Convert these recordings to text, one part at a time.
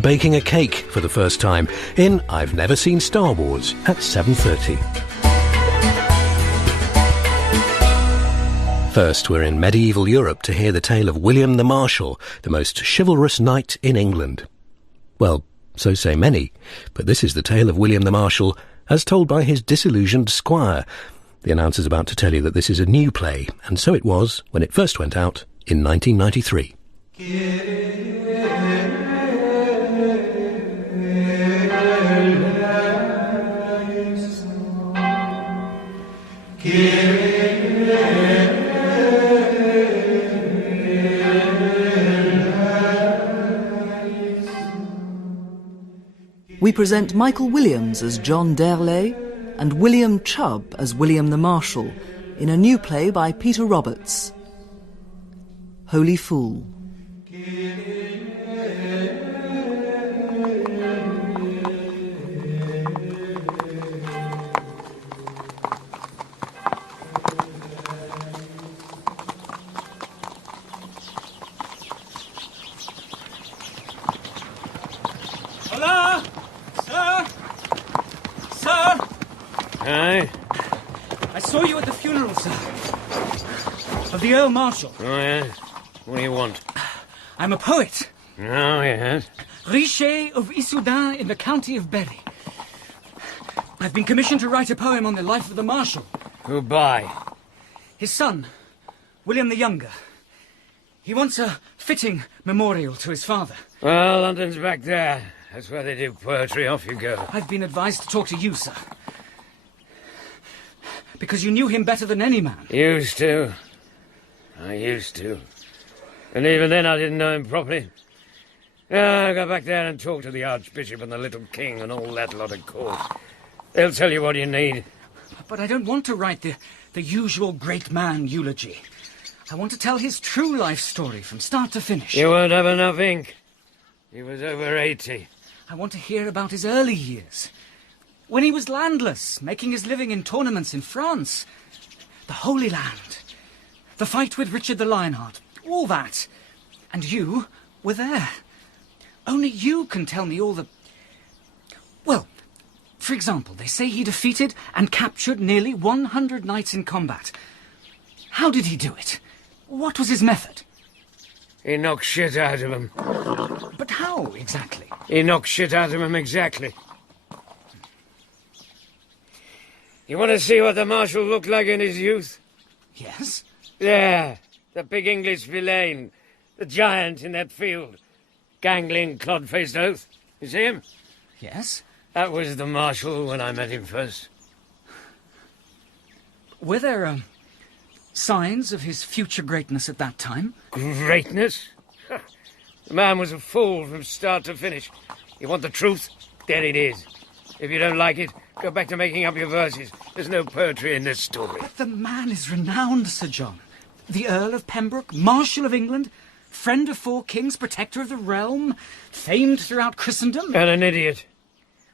baking a cake for the first time in I've Never Seen Star Wars at 7:30. First, we're in medieval Europe to hear the tale of William the Marshal, the most chivalrous knight in England. Well, so say many, but this is the tale of William the Marshal as told by his disillusioned squire. The announcer's about to tell you that this is a new play, and so it was when it first went out in 1993. We present Michael Williams as John Darley and William Chubb as William the Marshal in a new play by Peter Roberts, Holy Fool. Hola! Sir! Sir! Aye? I saw you at the funeral, sir. Of the Earl Marshal. Oh, yeah? What do you want? I'm a poet. Oh, yes? Richer of Issoudun in the county of Berry. I've been commissioned to write a poem on the life of the Marshal. Who by? His son, William the Younger. He wants a fitting memorial to his father. Well, London's back there. That's where they do poetry. Off you go. I've been advised to talk to you, sir. Because you knew him better than any man. Used to. I used to. And even then I didn't know him properly. I'll go back there and talk to the Archbishop and the little king and all that lot of court. They'll tell you what you need. But I don't want to write the usual great man eulogy. I want to tell his true life story from start to finish. You won't have enough ink. He was over 80. I want to hear about his early years. When he was landless, making his living in tournaments in France. The Holy Land. The fight with Richard the Lionheart. All that. And you were there. Only you can tell me all the... Well, for example, they say he defeated and captured nearly 100 knights in combat. How did he do it? What was his method? He knocked shit out of him. But how, exactly? He knocked shit out of him, exactly. You want to see what the Marshal looked like in his youth? Yes? Yeah, the big English villain. The giant in that field. Gangling, clod-faced oaf. You see him? Yes? That was the Marshal when I met him first. Were there, signs of his future greatness at that time? Greatness? The man was a fool from start to finish. You want the truth? There it is. If you don't like it, go back to making up your verses. There's no poetry in this story. But the man is renowned, Sir John. The Earl of Pembroke, Marshal of England, friend of 4 kings, protector of the realm, famed throughout Christendom. And an idiot.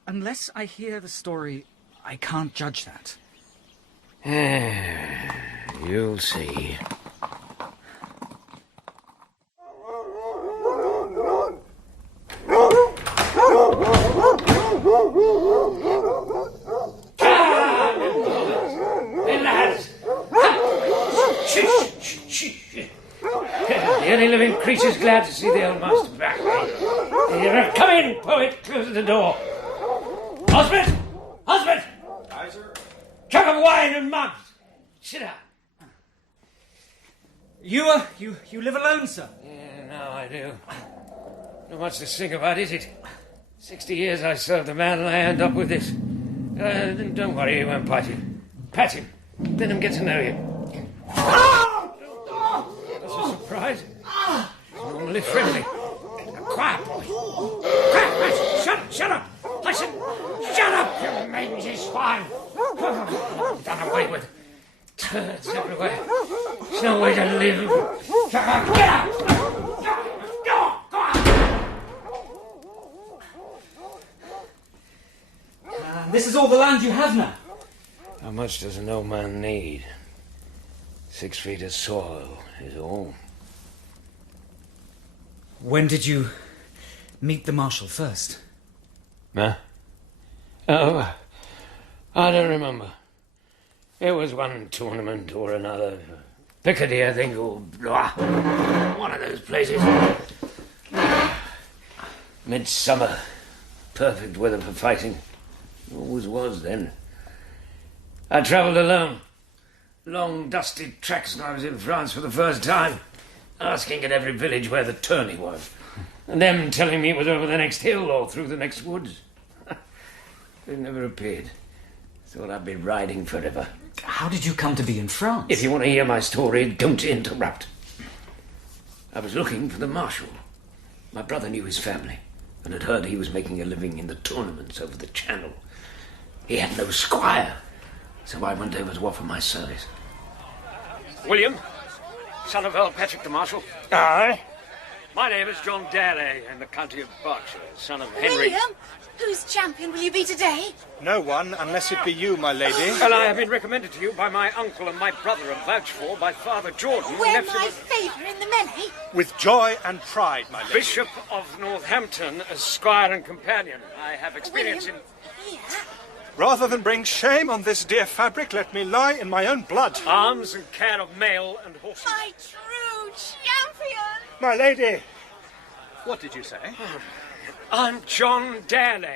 Unless I hear the story, I can't judge that. You'll see. Hey, lads! The only living creature's glad to see the old master back. Come in, poet. Close the door. Husband! Husband! Aye, sir. Jug of wine and mugs. Sit down. You live alone, sir? Yeah, no, I do. Not much to sing about, is it? 60 years I served a man and I end up with this. Don't worry, he won't bite you. Pat him. Let him get to know you. That's a surprise. He's normally friendly. Quiet, boy. Quiet. Shut up. I said, shut up, you mangy swine. Done away with. Turds everywhere. There's no way to live. Get out. Go on. This is all the land you have now? How much does an old man need? 6 feet of soil is all. When did you meet the Marshal first. Huh? Oh, I don't remember. It was one tournament or another. Picardy, I think, or blah. One of those places. Midsummer. Perfect weather for fighting. Always was then. I travelled alone. Long, dusty tracks when I was in France for the first time. Asking at every village where the tourney was. And them telling me it was over the next hill or through the next woods. It never appeared. Thought I'd be riding forever. How did you come to be in France? If you want to hear my story, don't interrupt. I was looking for the Marshal. My brother knew his family and had heard he was making a living in the tournaments over the Channel. He had no squire, so I went over to offer my service. William, son of Earl Patrick the Marshal. Aye. My name is John Darley, in the county of Berkshire, son of Henry. William, whose champion will you be today? No one, unless it be you, my lady. And I have been recommended to you by my uncle and my brother, and vouched for by Father Jordan. Wear nephew my of favour in the melee. With joy and pride, my lady. Bishop of Northampton, as squire and companion. I have experience William, here. Rather than bring shame on this dear fabric, let me lie in my own blood. in arms and care of mail and horses. My true champion. My lady. What did you say? I'm John Darley.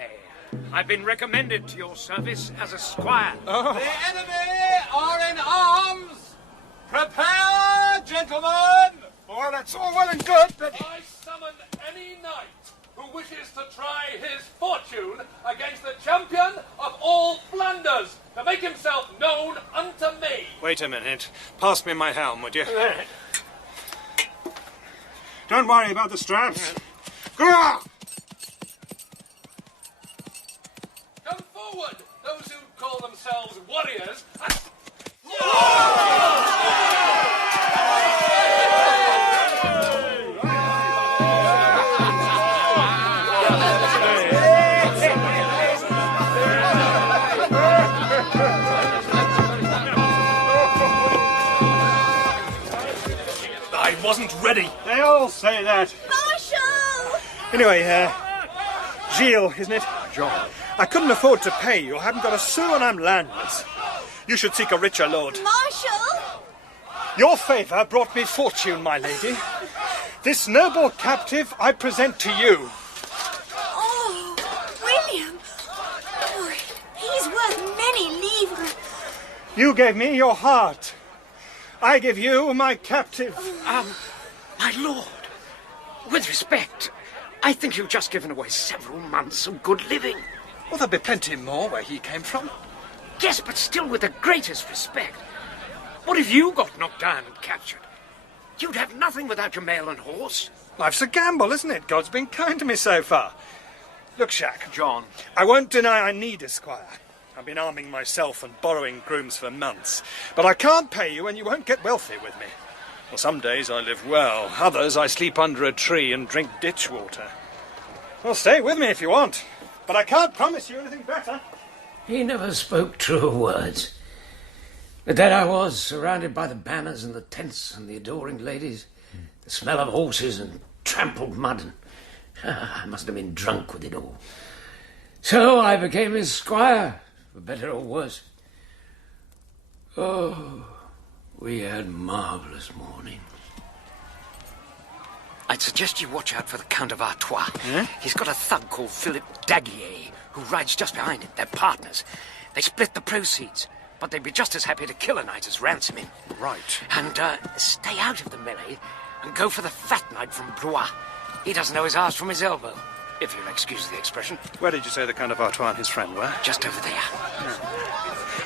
I've been recommended to your service as a squire. Oh. The enemy are in arms! Prepare, gentlemen! Well, that's all well and good, but... I summon any knight who wishes to try his fortune against the champion of all Flanders to make himself known unto me. Wait a minute. Pass me my helm, would you? Don't worry about the straps. Come forward, those who call themselves warriors. I wasn't ready. They all say that. Marshal! Anyway, Gilles, isn't it? John. I couldn't afford to pay you. I haven't got a sou and I'm landless. You should seek a richer lord. Marshal! Your favour brought me fortune, my lady. This noble captive I present to you. Oh, William! Oh, he's worth many livres. You gave me your heart. I give you my captive. My lord, with respect, I think you've just given away several months of good living. Well, there'll be plenty more where he came from. Yes, but still with the greatest respect. What if you got knocked down and captured? You'd have nothing without your mail and horse. Life's a gamble, isn't it? God's been kind to me so far. Look, Shaq. John. I won't deny I need a squire. I've been arming myself and borrowing grooms for months. But I can't pay you and you won't get wealthy with me. Well, some days I live well. Others I sleep under a tree and drink ditch water. Well, stay with me if you want. But I can't promise you anything better. He never spoke truer words. But there I was, surrounded by the banners and the tents and the adoring ladies, the smell of horses and trampled mud. And I must have been drunk with it all. So I became his squire, for better or worse. Oh, we had marvellous mornings. I'd suggest you watch out for the Count of Artois. He's got a thug called Philip Daguier, who rides just behind him. They're partners. They split the proceeds, but they'd be just as happy to kill a knight as ransom him. Right. And stay out of the melee and go for the fat knight from Blois. He doesn't know his arse from his elbow, if you'll excuse the expression. Where did you say the Count of Artois and his friend were? Just over there.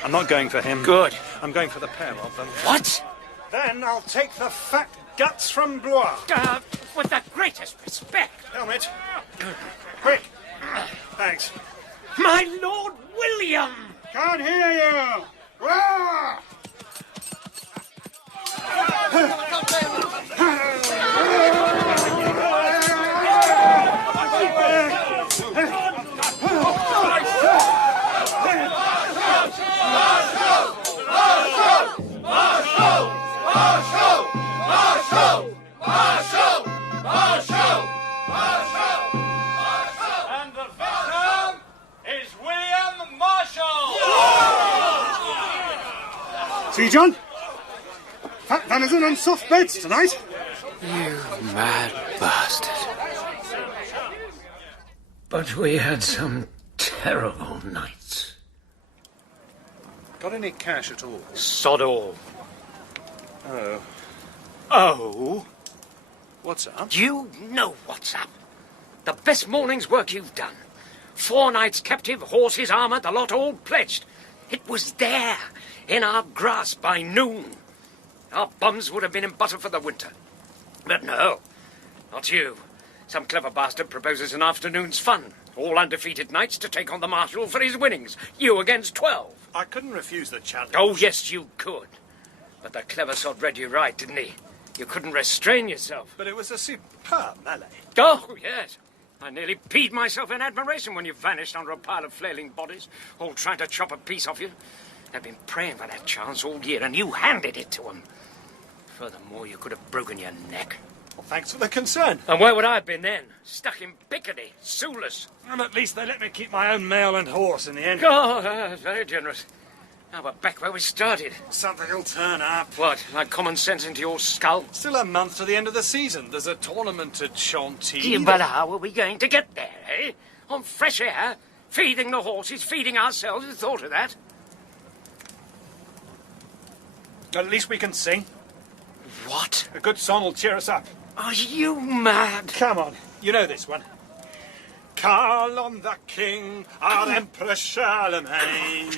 I'm not going for him. Good. I'm going for the pair of them. What? Then I'll take the fat guts from Blois. With the greatest respect. Helmet. Quick. Thanks. My Lord William! Can't hear you. Roar! See, John? Fat venison on soft beds tonight. You mad bastard. But we had some terrible nights. Got any cash at all? Sod all. Oh. Oh? What's up? You know what's up. The best morning's work you've done. 4 nights captive, horses, armour, the lot all pledged. It was there, in our grasp by noon. Our bums would have been in butter for the winter. But no, not you. Some clever bastard proposes an afternoon's fun. All undefeated knights to take on the Marshal for his winnings. You against 12. I couldn't refuse the challenge. Oh, yes, you could. But the clever sod read you right, didn't he? You couldn't restrain yourself. But it was a superb melee. Oh, yes. I nearly peed myself in admiration when you vanished under a pile of flailing bodies, all trying to chop a piece off you. They'd been praying for that chance all year, and you handed it to them. Furthermore, you could have broken your neck. Well, thanks for the concern. And where would I have been then? Stuck in Picardy, shoeless. And at least they let me keep my own mail and horse in the end. Oh, that's very generous. Now we're back where we started. Something will turn up. What, like common sense into your skull? Still a month to the end of the season. There's a tournament at Chantilly. Yeah, but how are we going to get there, eh? On fresh air? Feeding the horses, feeding ourselves? You thought of that? At least we can sing. What? A good song will cheer us up. Are you mad? Come on, you know this one. Call on the king, our Emperor Charlemagne.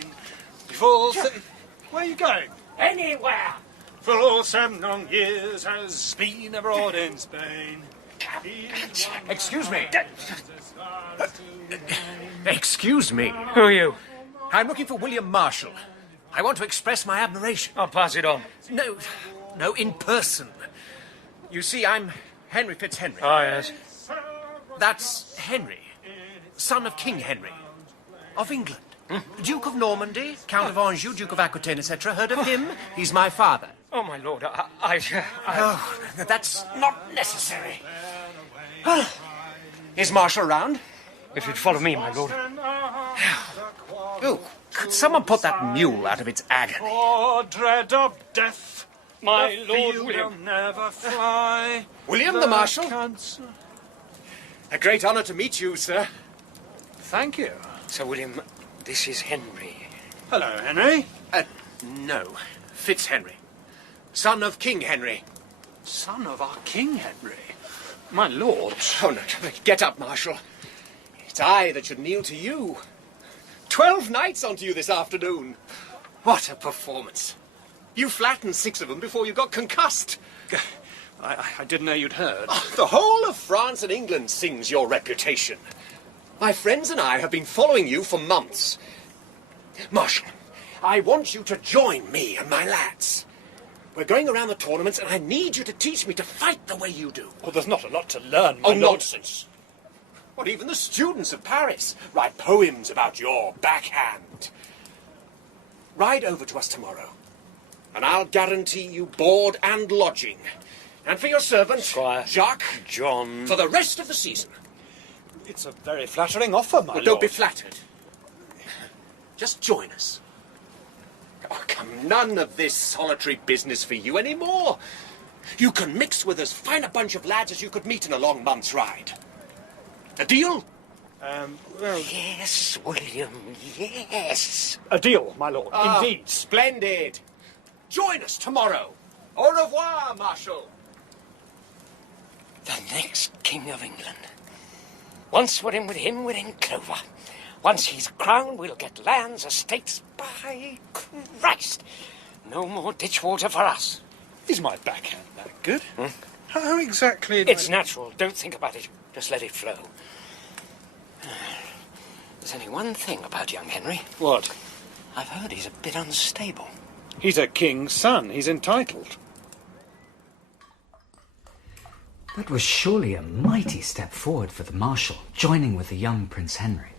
Where are you going? Anywhere! Full 7 long years has been abroad in Spain. Excuse me. Excuse me. Who are you? I'm looking for William Marshall. I want to express my admiration. I'll pass it on. No, in person. You see, I'm Henry Fitzhenry. Oh, yes. That's Henry, son of King Henry, of England. Duke of Normandy, Count of Anjou, Duke of Aquitaine, etc. Heard of him? He's my father. Oh, my lord, Oh, that's not necessary. Is Marshall around? If you'd follow me, my lord. Oh, could someone put that mule out of its agony? For dread of death, My the lord field William. will never fly. William the Marshal? Cancer. A great honour to meet you, sir. Thank you. Sir William, this is Henry. Hello, Henry. No, Fitzhenry, son of King Henry. Son of our King Henry. My lord. Oh, no, get up, Marshal. It's I that should kneel to you. 12 knights onto you this afternoon. What a performance. You flattened 6 of them before you got concussed. I didn't know you'd heard. Oh, the whole of France and England sings your reputation. My friends and I have been following you for months. Marshal, I want you to join me and my lads. We're going around the tournaments, and I need you to teach me to fight the way you do. Well, there's not a lot to learn, my Oh, lord. nonsense. What, even the students of Paris write poems about your backhand. Ride over to us tomorrow, and I'll guarantee you board and lodging. And for your servant, Squire. Jacques, John. for the rest of the season. It's a very flattering offer, my But lord. don't be flattered. Just join us. Oh, come, none of this solitary business for you anymore. You can mix with as fine a bunch of lads as you could meet in a long month's ride. A deal? Well, Yes, William, yes. a deal, my lord. Indeed. Splendid. Join us tomorrow. Au revoir, Marshal. The next King of England. Once we're in with him, we're in clover. Once he's crowned, we'll get lands, estates, by Christ. No more ditch water for us. Is my backhand that good? How exactly... It's natural. Don't think about it. Just let it flow. There's only one thing about young Henry. What? I've heard he's a bit unstable. He's a king's son. He's entitled. That was surely a mighty step forward for the Marshal, joining with the young Prince Henry.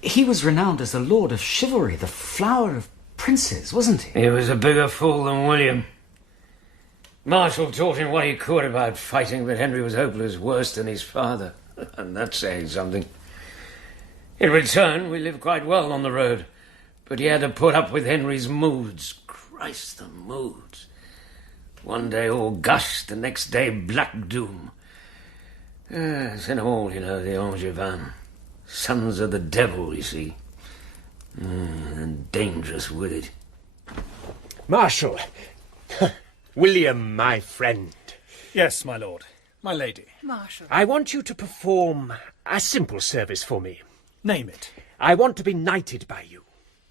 He was renowned as the Lord of Chivalry, the flower of princes, wasn't he? He was a bigger fool than William. Marshal taught him what he could about fighting, but Henry was hopeless, worse than his father. And that's saying something. In return, we lived quite well on the road, but he had to put up with Henry's moods. Christ, the moods. One day all gush, the next day black doom. It's in them all, you know, the Angevins. Sons of the devil, you see. And dangerous with it. Marshal. William, my friend. Yes, my lord. My lady. Marshal. I want you to perform a simple service for me. Name it. I want to be knighted by you.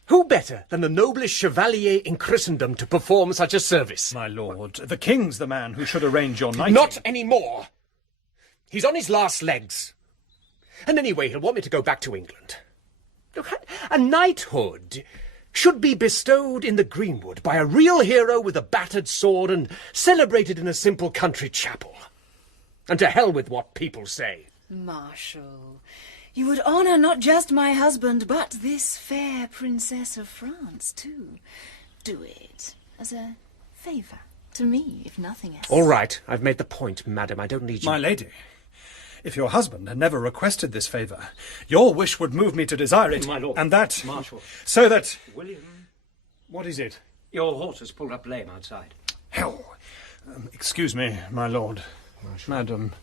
Who better than the noblest chevalier in Christendom to perform such a service? My lord, the king's the man who should arrange your knighting. Not anymore. He's on his last legs. And anyway, he'll want me to go back to England. A knighthood should be bestowed in the greenwood by a real hero with a battered sword and celebrated in a simple country chapel. And to hell with what people say. Marshal, you would honour not just my husband, but this fair princess of France, too. Do it as a favour to me, if nothing else. All right, I've made the point, madam. I don't need you. My lady, if your husband had never requested this favour, your wish would move me to desire it. My lord. And that... Marshal. So that... William, What is it? your horse has pulled up lame outside. Hell. Excuse me, my lord. Madam.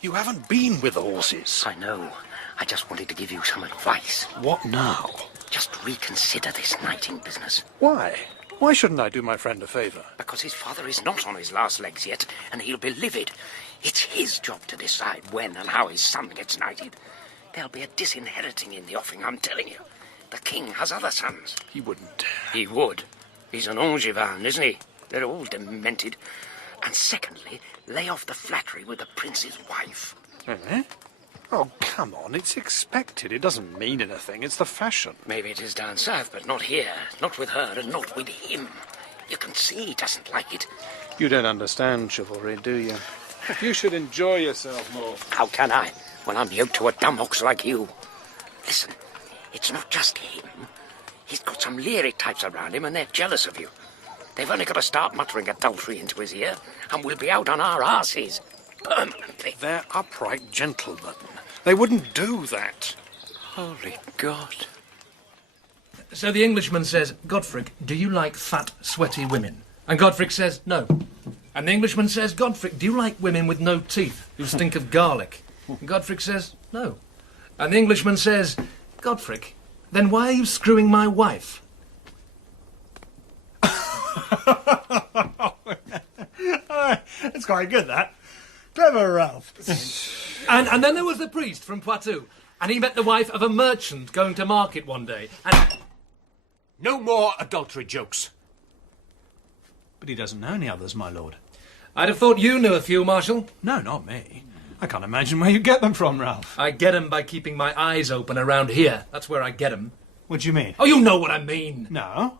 You haven't been with the horses. I know. I just wanted to give you some advice. What now? Just reconsider this knighting business. Why? Why shouldn't I do my friend a favour? Because his father is not on his last legs yet, and he'll be livid. It's his job to decide when and how his son gets knighted. There'll be a disinheriting in the offing, I'm telling you. The king has other sons. He wouldn't. He would. He's an Angevin, isn't he? They're all demented. And secondly, lay off the flattery with the prince's wife. Eh? Oh, come on, it's expected. It doesn't mean anything. It's the fashion. Maybe it is down south, but not here. Not with her and not with him. You can see he doesn't like it. You don't understand chivalry, do you? You should enjoy yourself more. How can I, when I'm yoked to a dumb ox like you? Listen, it's not just him. He's got some lyric types around him, and they're jealous of you. They've only got to start muttering adultery into his ear, and we'll be out on our arses. Permanently. They're upright gentlemen. They wouldn't do that. Holy God. So the Englishman says, Godfrey, do you like fat, sweaty women? And Godfrey says, no. And the Englishman says, Godfrey, do you like women with no teeth who stink of garlic? And Godfrey says, no. And the Englishman says, Godfrey, then why are you screwing my wife? It's quite good, that. Clever, Ralph. And then there was the priest from Poitou, and he met the wife of a merchant going to market one day, and... No more adultery jokes. But he doesn't know any others, my lord. I'd have thought you knew a few, Marshal. No, not me. I can't imagine where you get them from, Ralph. I get 'em by keeping my eyes open around here. That's where I get 'em. What do you mean? Oh, you know what I mean. No.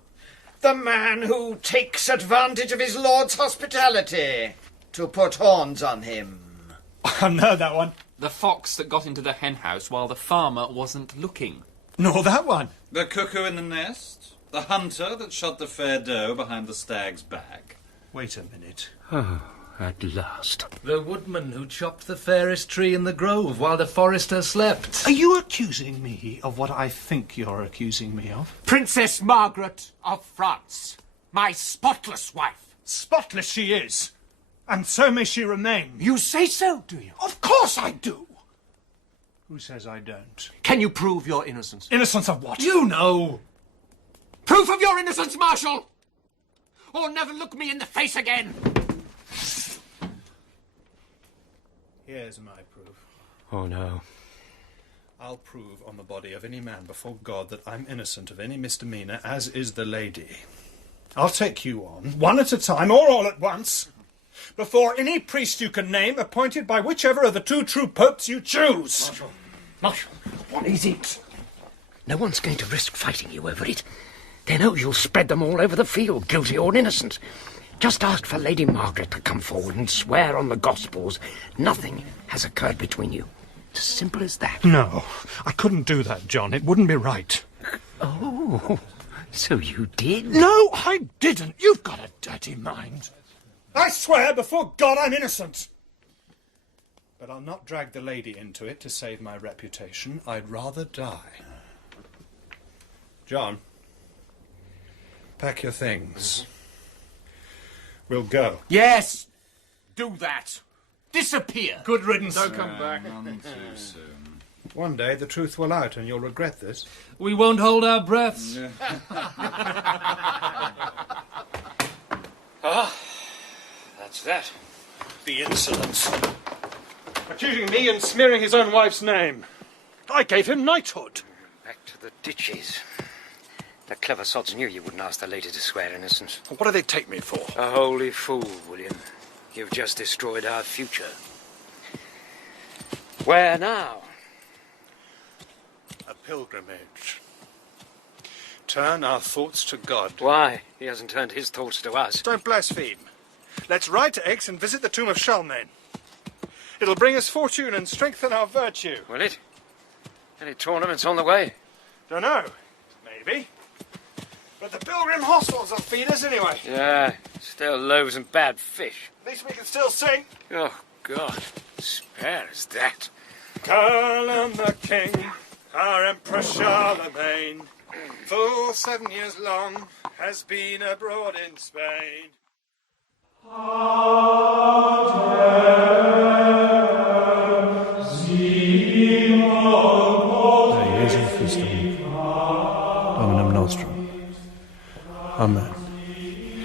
The man who takes advantage of his lord's hospitality to put horns on him. I know that one. The fox that got into the henhouse while the farmer wasn't looking. Nor that one. The cuckoo in the nest. The hunter that shot the fair doe behind the stag's back. Wait a minute. Oh, at last. The woodman who chopped the fairest tree in the grove while the forester slept. Are you accusing me of what I think you're accusing me of? Princess Margaret of France, my spotless wife. Spotless she is. And so may she remain. You say so, do you? Of course I do. Who says I don't? Can you prove your innocence? Innocence of what? You know. Proof of your innocence, Marshal! Or never look me in the face again! Here's my proof. Oh, no. I'll prove on the body of any man before God that I'm innocent of any misdemeanour, as is the lady. I'll take you on, one at a time, or all at once, before any priest you can name, appointed by whichever of the two true popes you choose. Marshal, what is it? No one's going to risk fighting you over it. They know you'll spread them all over the field, guilty or innocent. Just ask for Lady Margaret to come forward and swear on the Gospels nothing has occurred between you. It's as simple as that. No, I couldn't do that, John. It wouldn't be right. Oh, so you did? No, I didn't. You've got a dirty mind. I swear before God I'm innocent. But I'll not drag the lady into it to save my reputation. I'd rather die. John, Pack your things. We'll go. Yes! Do that! Disappear! Good riddance. Don't come back. None too soon. One day the truth will out and you'll regret this. We won't hold our breaths. That's that. The insolence. Accusing me and smearing his own wife's name. I gave him knighthood. Back to the ditches. The clever sods knew you wouldn't ask the lady to swear innocence. What do they take me for? A holy fool, William. You've just destroyed our future. Where now? A pilgrimage. Turn our thoughts to God. Why? He hasn't turned his thoughts to us. Don't blaspheme. Let's ride to Aix and visit the tomb of Charlemagne. It'll bring us fortune and strengthen our virtue. Will it? Any tournaments on the way? Dunno. Maybe. But the pilgrim hostels will feed us anyway. Yeah, still loaves and bad fish. At least we can still sing. Oh, God. Spare us that. Carl the king, our Emperor Charlemagne, full 7 years long, has been abroad in Spain. Jesu Christum, Dominum Nostrum. Amen.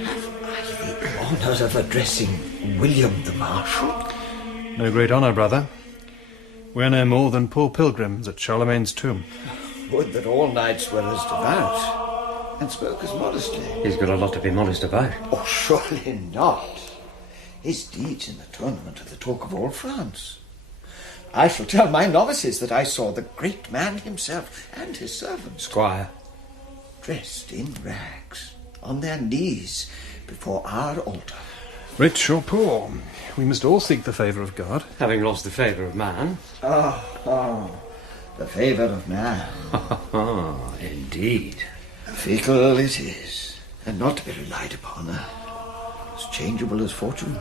Have I the honour of addressing William the Marshal? No great honour, brother. We're no more than poor pilgrims at Charlemagne's tomb. Would that all knights were as devout, and spoke as modestly. He's got a lot to be modest about. Oh, surely not. His deeds in the tournament are the talk of all France. I shall tell my novices that I saw the great man himself and his servants, Squire, dressed in rags, on their knees before our altar. Rich or poor, we must all seek the favour of God. having lost the favour of man. The favour of man. Indeed. Fickle it is, and not to be relied upon, as changeable as fortune.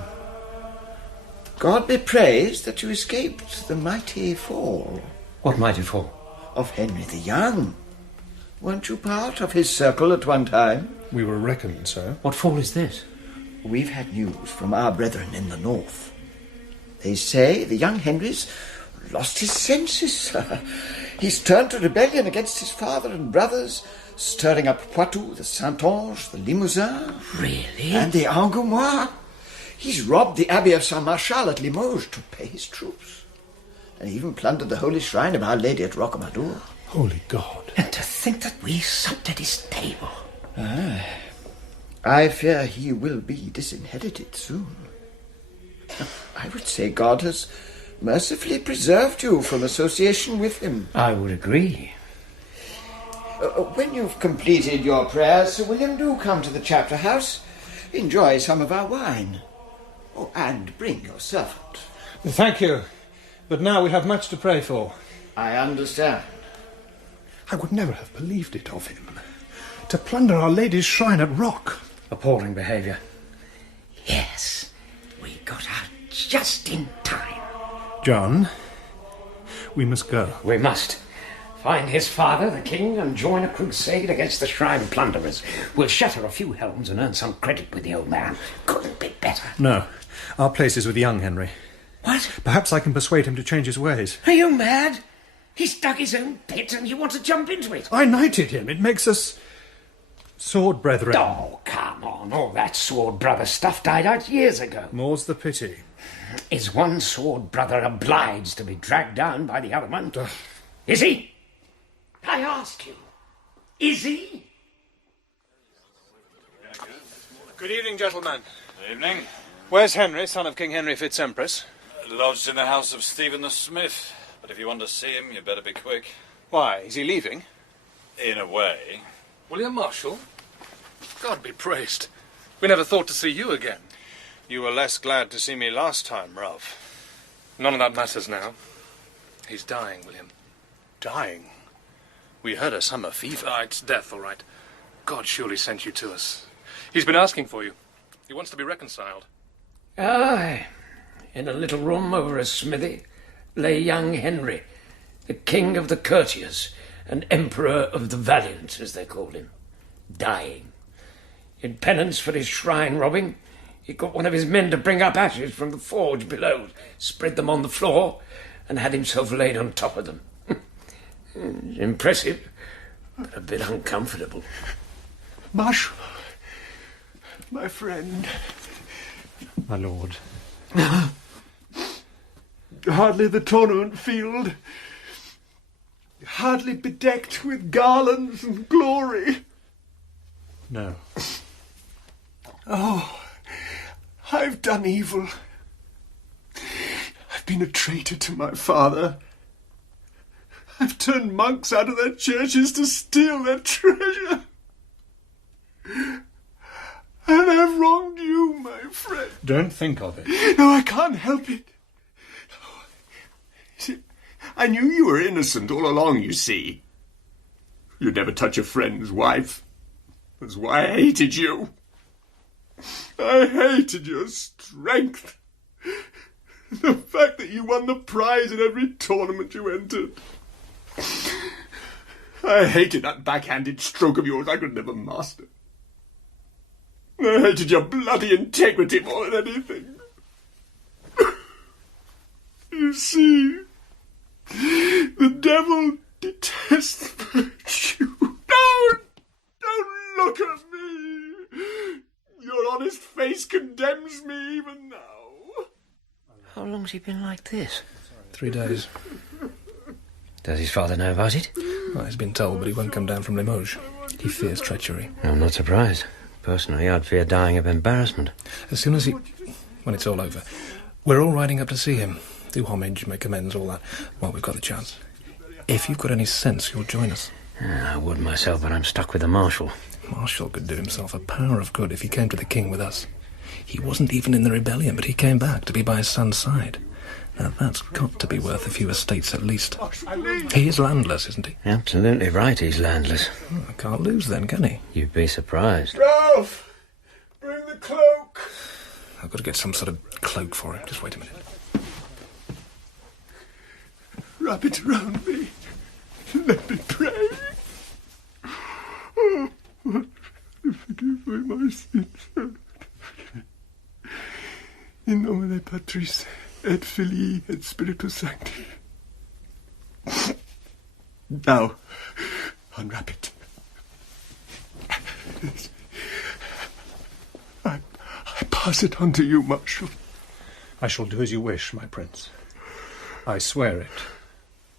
God be praised that you escaped the mighty fall. What mighty fall? Of Henry the Young. Weren't you part of his circle at one time? We were reckoned so. What fall is this? We've had news from our brethren in the north. They say the young Henry's lost his senses, sir. He's turned to rebellion against his father and brothers, stirring up Poitou, the Saintonge, the Limousin. Really? And the Angoumois. He's robbed the Abbey of Saint-Martial at Limoges to pay his troops. And even plundered the holy shrine of Our Lady at Rocamadour. Holy God. And to think that we supped at his table. I fear he will be disinherited soon. I would say God has mercifully preserved you from association with him. I would agree. When you've completed your prayers, Sir William, do come to the chapter house. Enjoy some of our wine. Oh, and bring your servant. Thank you. But now we have much to pray for. I understand. I would never have believed it of him. To plunder Our Lady's shrine at Rock. Appalling behaviour. Yes, we got out just in time. John, we must go. We must. Find his father, the king, and join a crusade against the shrine plunderers. We'll shatter a few helms and earn some credit with the old man. Couldn't be better. No, our place is with young Henry. What? Perhaps I can persuade him to change his ways. Are you mad? He's dug his own pit and you want to jump into it. I knighted him. It makes us sword brethren. Oh, come on. All that sword brother stuff died out years ago. More's the pity. Is one sword brother obliged to be dragged down by the other one? Is he? I ask you, is he? Good evening, gentlemen. Good evening. Where's Henry, son of King Henry Fitz-Empress? Lodged in the house of Stephen the Smith. But if you want to see him, you better be quick. Why, is he leaving? In a way. William Marshal? God be praised. We never thought to see you again. You were less glad to see me last time, Ralph. None of that matters now. He's dying, William. Dying? We heard a summer fever. Ah, it's death, all right. God surely sent you to us. He's been asking for you. He wants to be reconciled. Aye. In a little room over a smithy lay young Henry, the king of the courtiers, and emperor of the valiant, as they called him, dying. In penance for his shrine robbing, he got one of his men to bring up ashes from the forge below, spread them on the floor, and had himself laid on top of them. Impressive, but a bit uncomfortable. Marshal, my friend, my lord. Hardly the tournament field, hardly bedecked with garlands and glory. No. Oh, I've done evil. I've been a traitor to my father. I've turned monks out of their churches to steal their treasure. And I've wronged you, my friend. Don't think of it. No, I can't help it. See, I knew you were innocent all along, you see. You'd never touch a friend's wife. That's why I hated you. I hated your strength. The fact that you won the prize in every tournament you entered. I hated that backhanded stroke of yours I could never master. I hated your bloody integrity more than anything. You see, the devil detests virtue. Don't look at me. Your honest face condemns me even now. How long's he been like this? 3 days. Does his father know about it? Well, he's been told, but he won't come down from Limoges. He fears treachery. I'm not surprised. Personally, I'd fear dying of embarrassment. As soon as when it's all over, we're all riding up to see him. Do homage, make amends, all that. Well, we've got the chance. If you've got any sense, you'll join us. I would myself, but I'm stuck with the Marshal. Marshal could do himself a power of good if he came to the king with us. He wasn't even in the rebellion, but he came back to be by his son's side. Now that's got to be worth a few estates at least. He is landless, isn't he? Absolutely right, he's landless. Oh, I can't lose then, can he? You'd be surprised. Ralph! Bring the cloak! I've got to get some sort of cloak for him. Just wait a minute. Wrap it around me. Let me pray. Oh, forgive me my sins. In nomine Patris et Filii et Spiritus Sancti. Now, unwrap it. I pass it on to you, Marshal. I shall do as you wish, my prince. I swear it.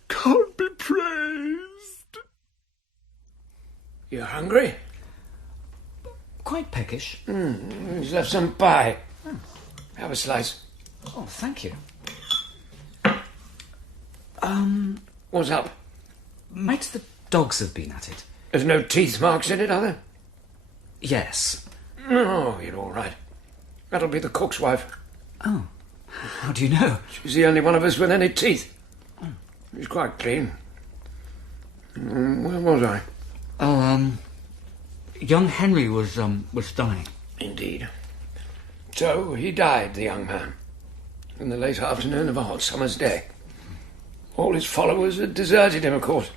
God be praised. You're hungry? Quite peckish. He's left some pie. Have a slice. Oh, thank you. What's up? Might the dogs have been at it? There's no teeth marks in it, are there? Yes. No, you're all right. That'll be the cook's wife. Oh, how do you know? She's the only one of us with any teeth. She's quite clean. Where was I? Oh, young Henry was dying. Indeed. So he died, the young man, in the late afternoon of a hot summer's day. All his followers had deserted him, of course,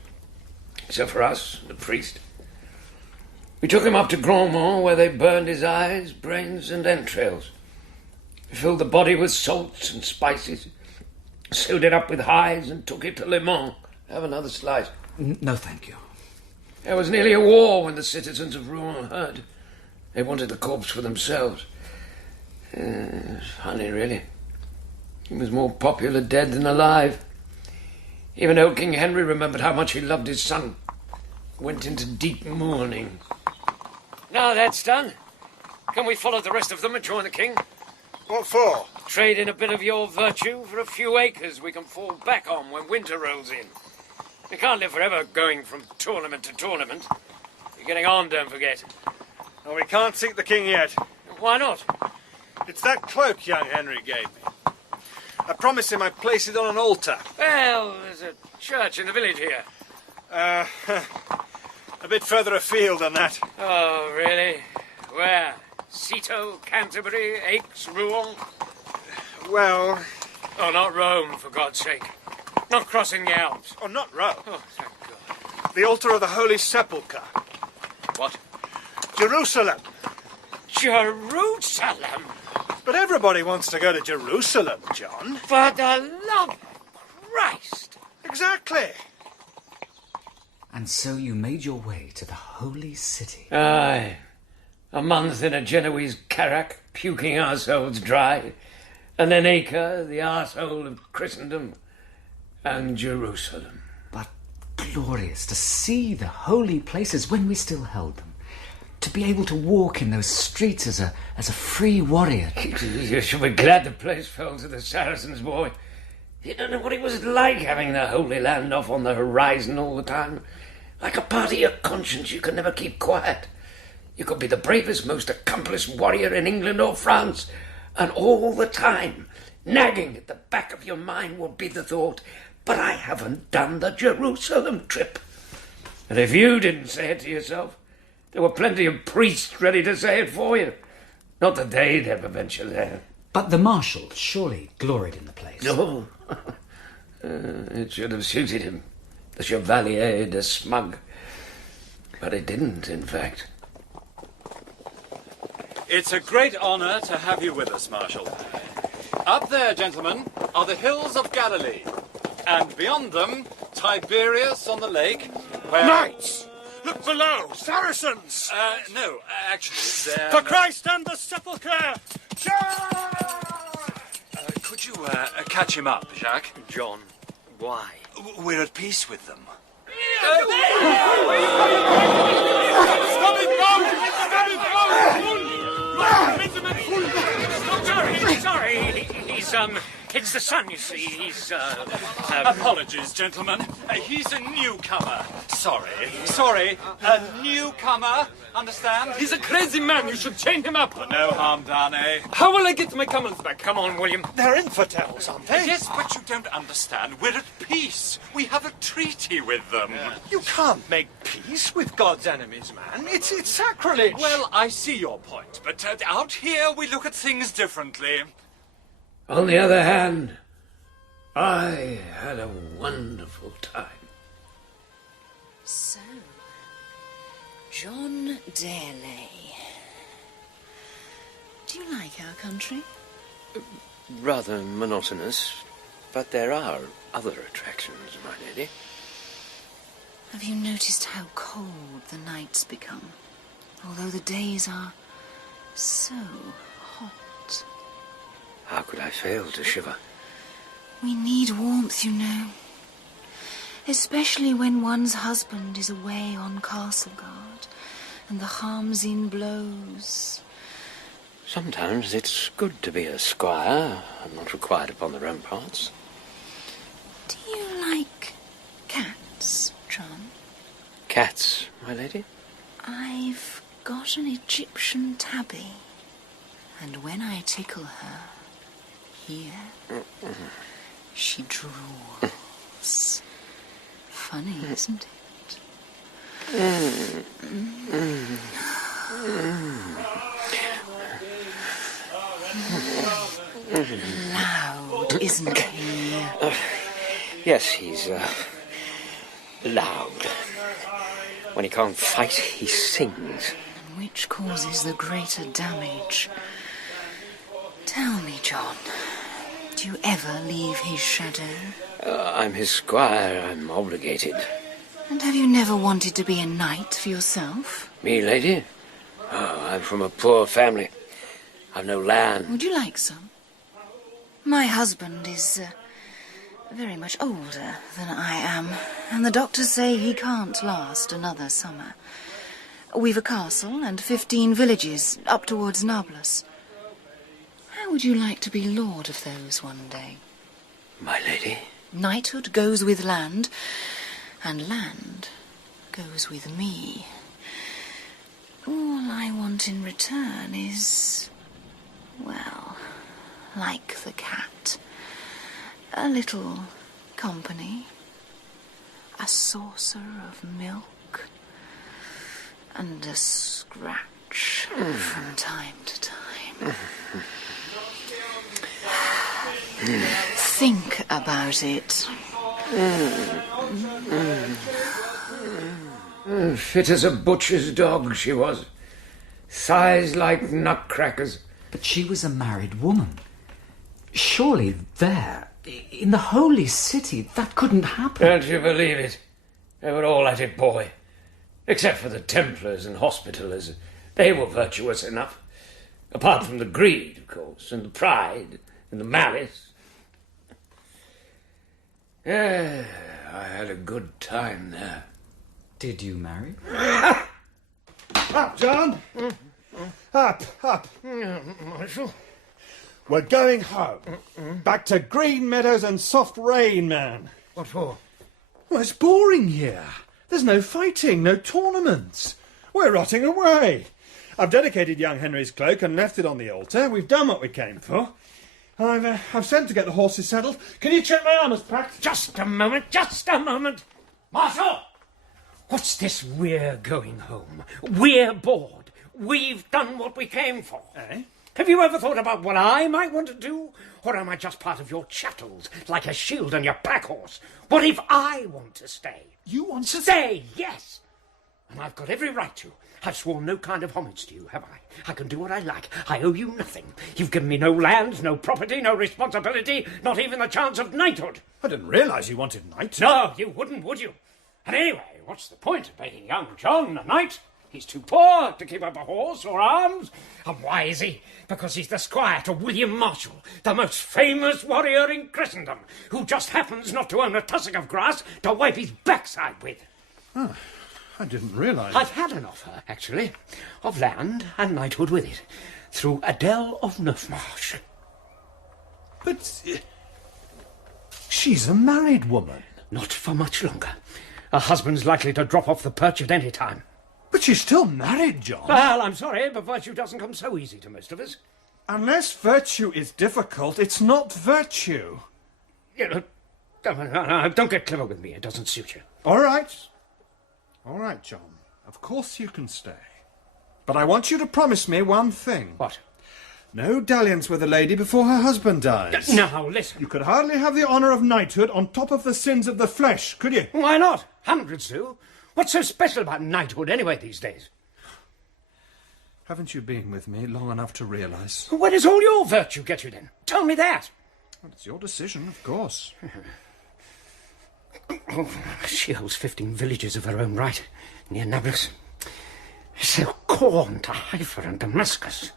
except for us, the priest. We took him up to Grandmont, where they burned his eyes, brains, and entrails. We filled the body with salts and spices, sewed it up with hides, and took it to Le Mans. Have another slice. No, thank you. There was nearly a war when the citizens of Rouen heard. They wanted the corpse for themselves. It's funny, really. He was more popular dead than alive. Even old King Henry remembered how much he loved his son. Went into deep mourning. Now that's done. Can we follow the rest of them and join the king? What for? Trade in a bit of your virtue for a few acres we can fall back on when winter rolls in. We can't live forever going from tournament to tournament. You're getting on, don't forget. Oh, we can't seek the king yet. Why not? It's that cloak young Henry gave me. I promised him I'd place it on an altar. Well, there's a church in the village here. A bit further afield than that. Oh, really? Where? Citeaux, Canterbury, Aix, Rouen? Well... Oh, not Rome, for God's sake. Not crossing the Alps. Oh, not Rome. Oh, thank God. The altar of the Holy Sepulchre. What? Jerusalem. Jerusalem? But everybody wants to go to Jerusalem, John. For the love of Christ! Exactly. And so you made your way to the holy city. Aye. A month in a Genoese carrack, puking ourselves dry. And then Acre, the arsehole of Christendom. And Jerusalem. But glorious to see the holy places when we still held them. To be able to walk in those streets as a free warrior. You should be glad the place fell to the Saracens, boy. You don't know what it was like having the Holy Land off on the horizon all the time. Like a part of your conscience you could never keep quiet. You could be the bravest, most accomplished warrior in England or France, and all the time, nagging at the back of your mind would be the thought, but I haven't done the Jerusalem trip. And if you didn't say it to yourself, there were plenty of priests ready to say it for you. Not that they'd ever venture there. But the Marshal surely gloried in the place. No. It should have suited him. The Chevalier de Smug. But it didn't, in fact. It's a great honour to have you with us, Marshal. Up there, gentlemen, are the hills of Galilee. And beyond them, Tiberias on the lake, where... Knights! Look below! Saracens! No, actually, they're... For Christ and the sepulchre! Could you catch him up, Jacques? John, why? We're at peace with them. Sorry, he's, it's the sun, you see, he's, Apologies, gentlemen. He's a newcomer. Sorry, a newcomer, understand? He's a crazy man, you should chain him up. No harm done, eh? How will I get my camels back? Come on, William. They're infidels, aren't they? Yes, but you don't understand. We're at peace. We have a treaty with them. You can't make peace with God's enemies, man. It's sacrilege. Well, I see your point, but out here we look at things differently. On the other hand, I had a wonderful time. So, John Darley. Do you like our country? Rather monotonous, but there are other attractions, my lady. Have you noticed how cold the nights become? Although the days are so hot. How could I fail to shiver? We need warmth, you know. Especially when one's husband is away on castle guard and the Harmsine blows. Sometimes it's good to be a squire and not required upon the ramparts. Do you like cats, John? Cats, my lady? I've got an Egyptian tabby, and when I tickle her, here, she drools. Funny, isn't it? Loud, isn't he? Yes, he's, loud. When he can't fight, he sings. And which causes the greater damage? Tell me, John, do you ever leave his shadow? I'm his squire. I'm obligated. And have you never wanted to be a knight for yourself? Me, lady? Oh, I'm from a poor family. I've no land. Would you like some? My husband is very much older than I am, and the doctors say he can't last another summer. We've a castle and 15 villages up towards Nablus. How would you like to be lord of those one day? My lady? Knighthood goes with land, and land goes with me. All I want in return is, well, like the cat, a little company, a saucer of milk, and a scratch from time to time. Think about it. Fit as a butcher's dog, she was. Thighs like nutcrackers. But she was a married woman. Surely there, in the holy city, that couldn't happen. Don't you believe it? They were all at it, boy. Except for the Templars and Hospitallers. They were virtuous enough. Apart from the greed, of course, and the pride, and the malice. Yeah, I had a good time there. Did you marry? Up, John! Up, up. Marshal? We're going home. Back to green meadows and soft rain, man. What for? Well, it's boring here. There's no fighting, no tournaments. We're rotting away. I've dedicated young Henry's cloak and left it on the altar. We've done what we came for. I've sent to get the horses saddled. Can you check my armour's packed? Just a moment, just a moment. Marshal! What's this we're going home? We're bored. We've done what we came for. Eh? Have you ever thought about what I might want to do? Or am I just part of your chattels, like a shield on your pack horse? What if I want to stay? You want to stay? Yes. And I've got every right to. I've sworn no kind of homage to you, have I? I can do what I like. I owe you nothing. You've given me no lands, no property, no responsibility, not even the chance of knighthood. I didn't realise you wanted knighthood. No, you wouldn't, would you? And anyway, what's the point of making young John a knight? He's too poor to keep up a horse or arms. And why is he? Because he's the squire to William Marshall, the most famous warrior in Christendom, who just happens not to own a tussock of grass to wipe his backside with. Oh, I didn't realise. I've had an offer, actually, of land and knighthood with it, through Adele of Neufmarsh. But she's a married woman. Not for much longer. Her husband's likely to drop off the perch at any time. But she's still married, John. Well, I'm sorry, but virtue doesn't come so easy to most of us. Unless virtue is difficult, it's not virtue. You know, don't get clever with me. It doesn't suit you. All right, John. Of course you can stay. But I want you to promise me one thing. What? No dalliance with a lady before her husband dies. Now, listen. You could hardly have the honour of knighthood on top of the sins of the flesh, could you? Why not? Hundreds do. What's so special about knighthood anyway these days? Haven't you been with me long enough to realise? Where does all your virtue get you then? Tell me that. Well, it's your decision, of course. She holds 15 villages of her own right, near Nablus. So corn to Haifa and Damascus.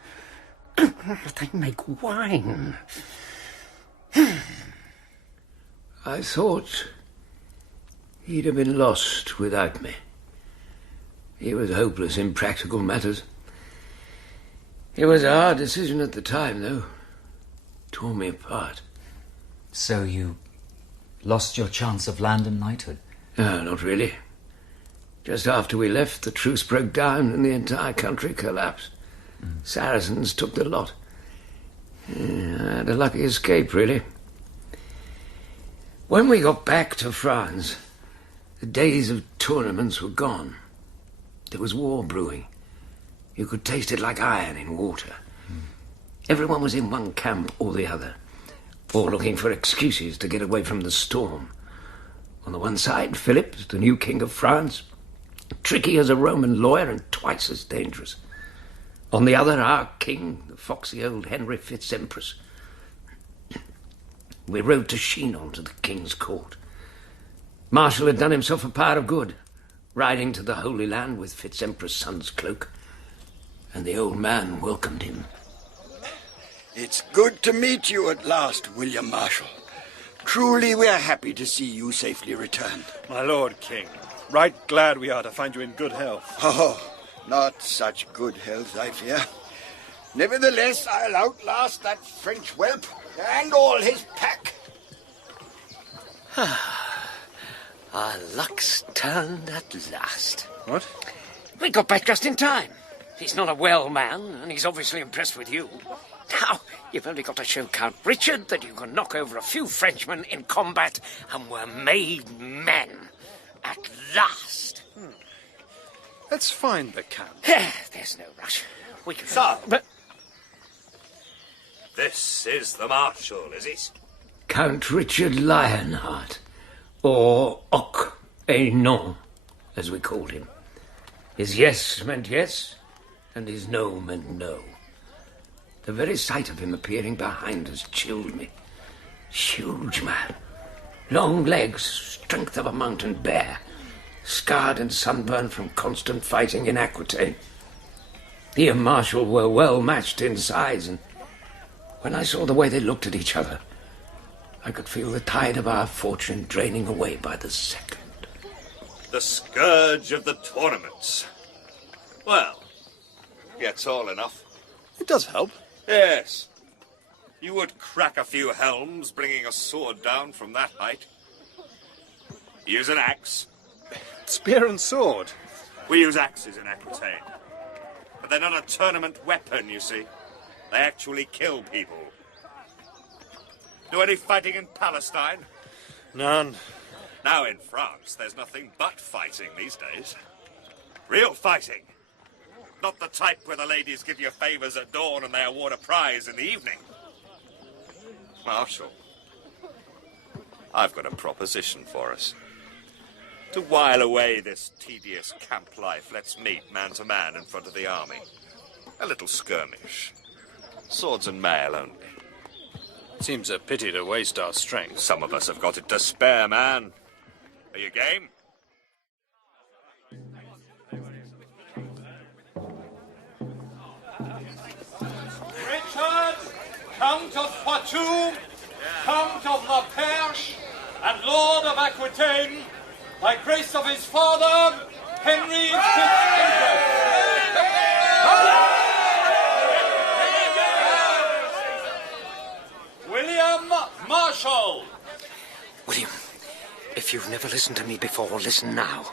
They make wine. I thought he'd have been lost without me. He was hopeless in practical matters. It was a hard decision at the time, though. Tore me apart. So you lost your chance of land and knighthood? No, not really. Just after we left, the truce broke down and the entire country collapsed. Saracens took the lot. I had a lucky escape, really. When we got back to France, the days of tournaments were gone. There was war brewing. You could taste it like iron in water. Everyone was in one camp or the other, all looking for excuses to get away from the storm. On the one side, Philip, the new king of France, tricky as a Roman lawyer and twice as dangerous. On the other, our king, the foxy old Henry Fitz-Empress. We rode to Chinon to the king's court. Marshal had done himself a power of good, riding to the Holy Land with Fitz-Empress' son's cloak, and the old man welcomed him. It's good to meet you at last, William Marshal. Truly we are happy to see you safely returned. My lord king, right glad we are to find you in good health. Oh, not such good health, I fear. Nevertheless, I'll outlast that French whelp and all his pack. Our luck's turned at last. What? We got back just in time. He's not a well man, and he's obviously impressed with you. Now, you've only got to show Count Richard that you can knock over a few Frenchmen in combat, and we're made men. At last. Let's find the Count. There's no rush. We can... Sir! But... This is the Marshal, is it? Count Richard Lionheart, or Hoc et Non, as we called him. His yes meant yes, and his no meant no. The very sight of him appearing behind us chilled me. Huge man. Long legs, strength of a mountain bear. Scarred and sunburned from constant fighting in Aquitaine. He and Marshall were well matched in size, and when I saw the way they looked at each other, I could feel the tide of our fortune draining away by the second. The scourge of the tournaments. Well, gets all enough. It does help. Yes. You would crack a few helms bringing a sword down from that height. Use an axe. Spear and sword. We use axes in Aquitaine. But they're not a tournament weapon, you see. They actually kill people. Do any fighting in Palestine? None. Now in France, there's nothing but fighting these days. Real fighting. Not the type where the ladies give you favours at dawn and they award a prize in the evening. Marshal, I've got a proposition for us. To while away this tedious camp life, let's meet man to man in front of the army. A little skirmish. Swords and mail only. Seems a pity to waste our strength. Some of us have got it to spare, man. Are you game? Richard, Count of Poitou, Count of La Perche, and Lord of Aquitaine, by grace of his father, Henry William Marshall. William, if you've never listened to me before, listen now.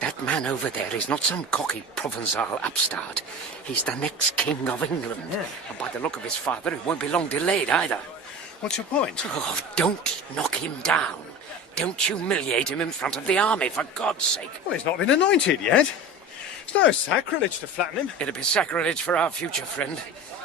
That man over there is not some cocky Provençal upstart. He's the next king of England. And by the look of his father, it won't be long delayed either. What's your point? Oh, don't knock him down. Don't humiliate him in front of the army, for God's sake. Well, he's not been anointed yet. It's no sacrilege to flatten him. It'd be sacrilege for our future friend.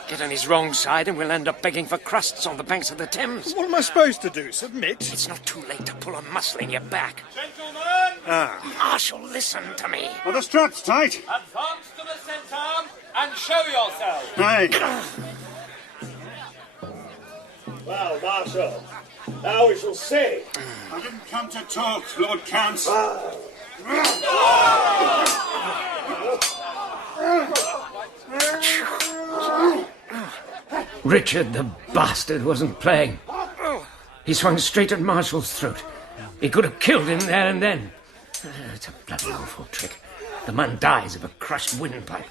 Get on his wrong side and we'll end up begging for crusts on the banks of the Thames. What am I supposed to do, submit? It's not too late to pull a muscle in your back. Gentlemen! Marshal, listen to me. Well, the strap's tight. Advance to the centre and show yourself. Right. Well, Marshal, now we shall see. I didn't come to talk, Lord Count. Richard, the bastard, wasn't playing. He swung straight at Marshall's throat. He could have killed him there and then. It's a bloody awful trick. The man dies of a crushed windpipe.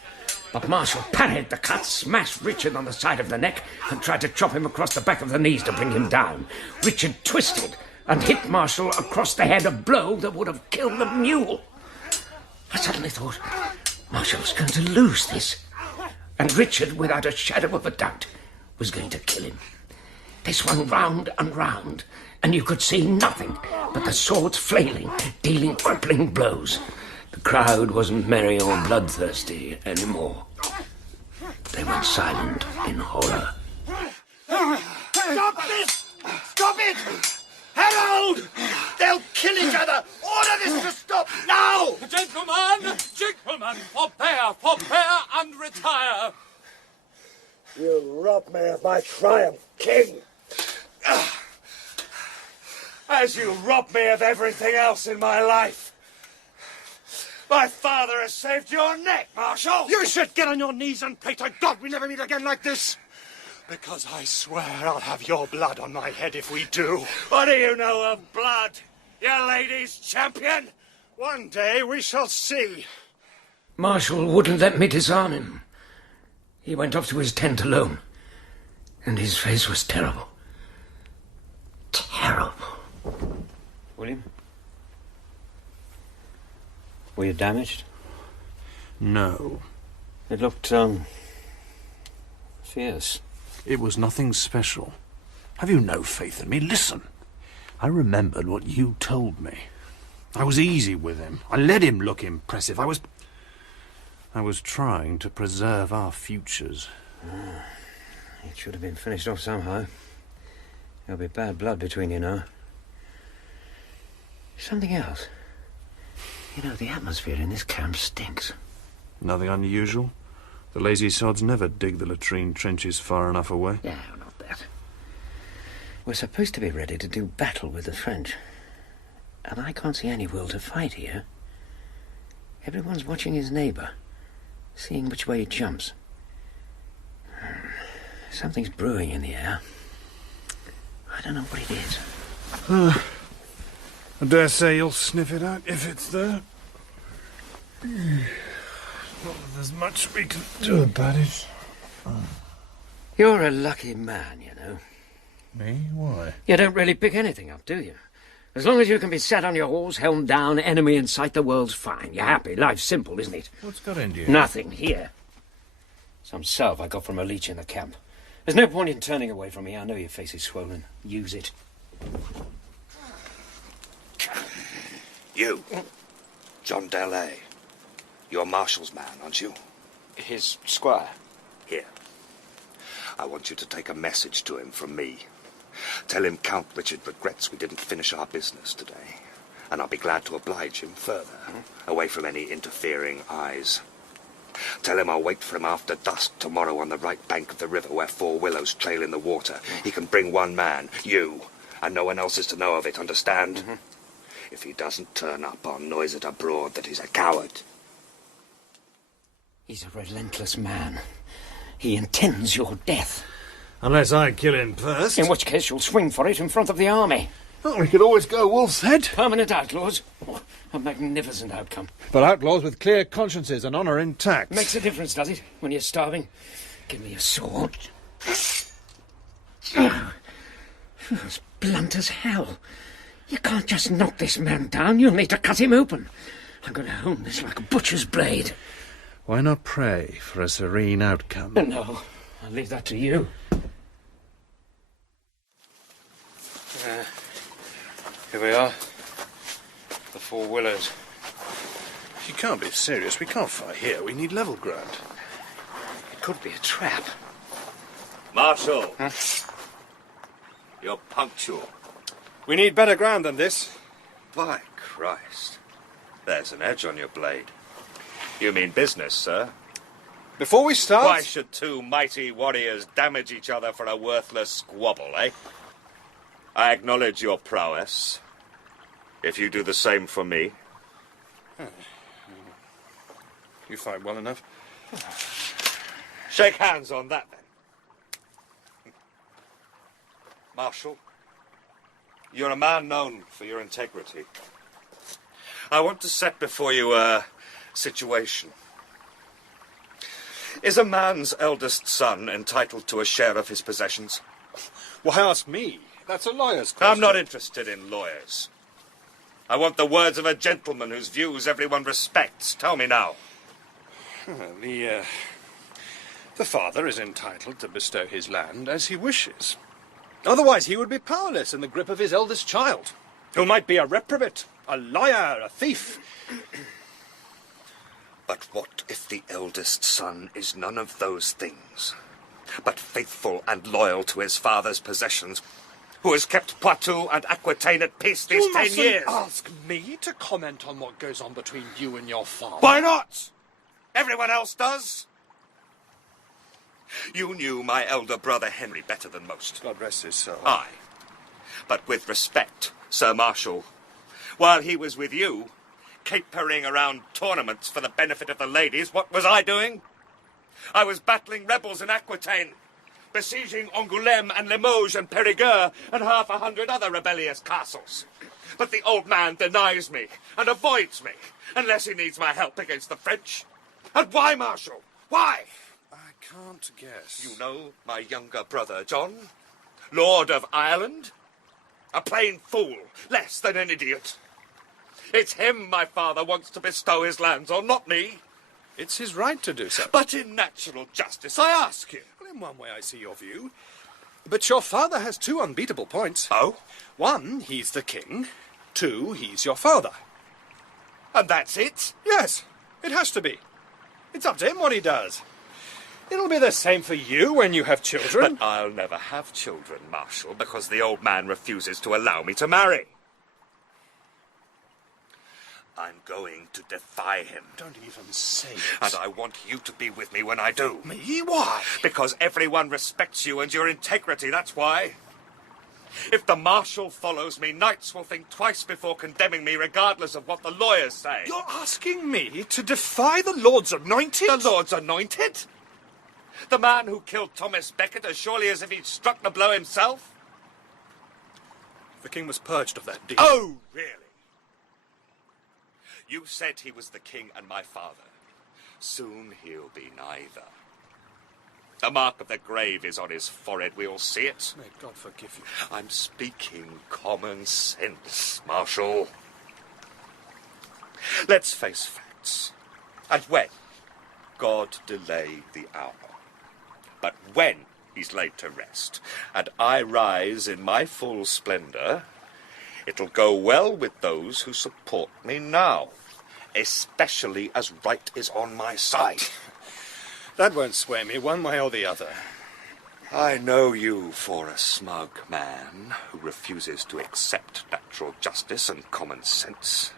But Marshall parried the cut, smashed Richard on the side of the neck, and tried to chop him across the back of the knees to bring him down. Richard twisted and hit Marshall across the head, a blow that would have killed the mule. I suddenly thought, Marshall's going to lose this. And Richard, without a shadow of a doubt, was going to kill him. They swung round and round, and you could see nothing but the swords flailing, dealing crippling blows. The crowd wasn't merry or bloodthirsty anymore. They went silent in horror. Stop this! Stop it! Harold! They'll kill each other! Order this to stop now! Gentlemen, forbear and retire. You rob me of my triumph, King. As you rob me of everything else in my life. My father has saved your neck, Marshal. You should get on your knees and pray to God we never meet again like this. Because I swear I'll have your blood on my head if we do. What do you know of blood, you ladies' champion? One day we shall see. Marshall wouldn't let me disarm him. He went off to his tent alone, and his face was terrible. Terrible. William? Were you damaged? No. It looked, fierce. It was nothing special. Have you no faith in me? Listen. I remembered what you told me. I was easy with him. I let him look impressive. I was trying to preserve our futures. It should have been finished off somehow. There'll be bad blood between you now. Something else. You know, the atmosphere in this camp stinks. Nothing unusual? The lazy sods never dig the latrine trenches far enough away. No, not that. We're supposed to be ready to do battle with the French. And I can't see any will to fight here. Everyone's watching his neighbour, seeing which way he jumps. Something's brewing in the air. I don't know what it is. I dare say you'll sniff it out if it's there. Not that there's much we can do about it. You're a lucky man, you know. Me? Why? You don't really pick anything up, do you? As long as you can be sat on your horse, helm down, enemy in sight, the world's fine. You're happy. Life's simple, isn't it? What's got into you? Nothing here. Some salve I got from a leech in the camp. There's no point in turning away from me. I know your face is swollen. Use it. You, John Darley. You're Marshall's man, aren't you? His squire. Here. I want you to take a message to him from me. Tell him Count Richard regrets we didn't finish our business today. And I'll be glad to oblige him further, away from any interfering eyes. Tell him I'll wait for him after dusk tomorrow on the right bank of the river where 4 willows trail in the water. He can bring one man, you, and no one else is to know of it, understand? If he doesn't turn up, I'll noise it abroad that he's a coward. He's a relentless man. He intends your death. Unless I kill him first. In which case you'll swing for it in front of the army. Oh, we could always go Wolf's Head. Permanent outlaws. Oh, a magnificent outcome. But outlaws with clear consciences and honour intact. Makes a difference, does it? When you're starving? Give me a sword. It's blunt as hell. You can't just knock this man down. You'll need to cut him open. I'm going to hone this like a butcher's blade. Why not pray for a serene outcome? No, I'll leave that to you. Here we are. The 4 willows. You can't be serious. We can't fight here. We need level ground. It could be a trap. Marshal! You're punctual. We need better ground than this. By Christ. There's an edge on your blade. You mean business, sir? Before we start... Why should 2 mighty warriors damage each other for a worthless squabble, eh? I acknowledge your prowess. If you do the same for me. You fight well enough. Shake hands on that, then. Marshal, you're a man known for your integrity. I want to set before you a situation. Is a man's eldest son entitled to a share of his possessions? Why ask me? That's a lawyer's question. I'm not interested in lawyers. I want the words of a gentleman whose views everyone respects. Tell me now. The father is entitled to bestow his land as he wishes. Otherwise he would be powerless in the grip of his eldest child, who might be a reprobate, a liar, a thief. But what if the eldest son is none of those things, but faithful and loyal to his father's possessions, who has kept Poitou and Aquitaine at peace these 10 years? Ask me to comment on what goes on between you and your father. Why not? Everyone else does. You knew my elder brother Henry better than most. God rest his soul. Aye. But with respect, Sir Marshal, while he was with you, capering around tournaments for the benefit of the ladies, what was I doing? I was battling rebels in Aquitaine, besieging Angoulême and Limoges and Périgueux and 100 other rebellious castles. But the old man denies me and avoids me unless he needs my help against the French. And why, Marshal? Why? I can't guess. You know my younger brother, John? Lord of Ireland? A plain fool, less than an idiot. It's him my father wants to bestow his lands on, not me. It's his right to do so. But in natural justice, I ask you. Well, in one way I see your view. But your father has 2 unbeatable points. Oh? 1, he's the king. 2, he's your father. And that's it? Yes, it has to be. It's up to him what he does. It'll be the same for you when you have children. But I'll never have children, Marshal, because the old man refuses to allow me to marry. I'm going to defy him. Don't even say it. And I want you to be with me when I do. Me? Why? Because everyone respects you and your integrity, that's why. If the Marshal follows me, knights will think twice before condemning me, regardless of what the lawyers say. You're asking me to defy the Lord's Anointed? The Lord's Anointed? The man who killed Thomas Becket as surely as if he'd struck the blow himself? The king was purged of that deed. Oh, really? You said he was the king and my father. Soon he'll be neither. The mark of the grave is on his forehead. We all see it. May God forgive you. I'm speaking common sense, Marshal. Let's face facts. And when? God delay the hour. But when he's laid to rest, and I rise in my full splendour, it'll go well with those who support me now, especially as right is on my side. That won't sway me one way or the other. I know you for a smug man who refuses to accept natural justice and common sense.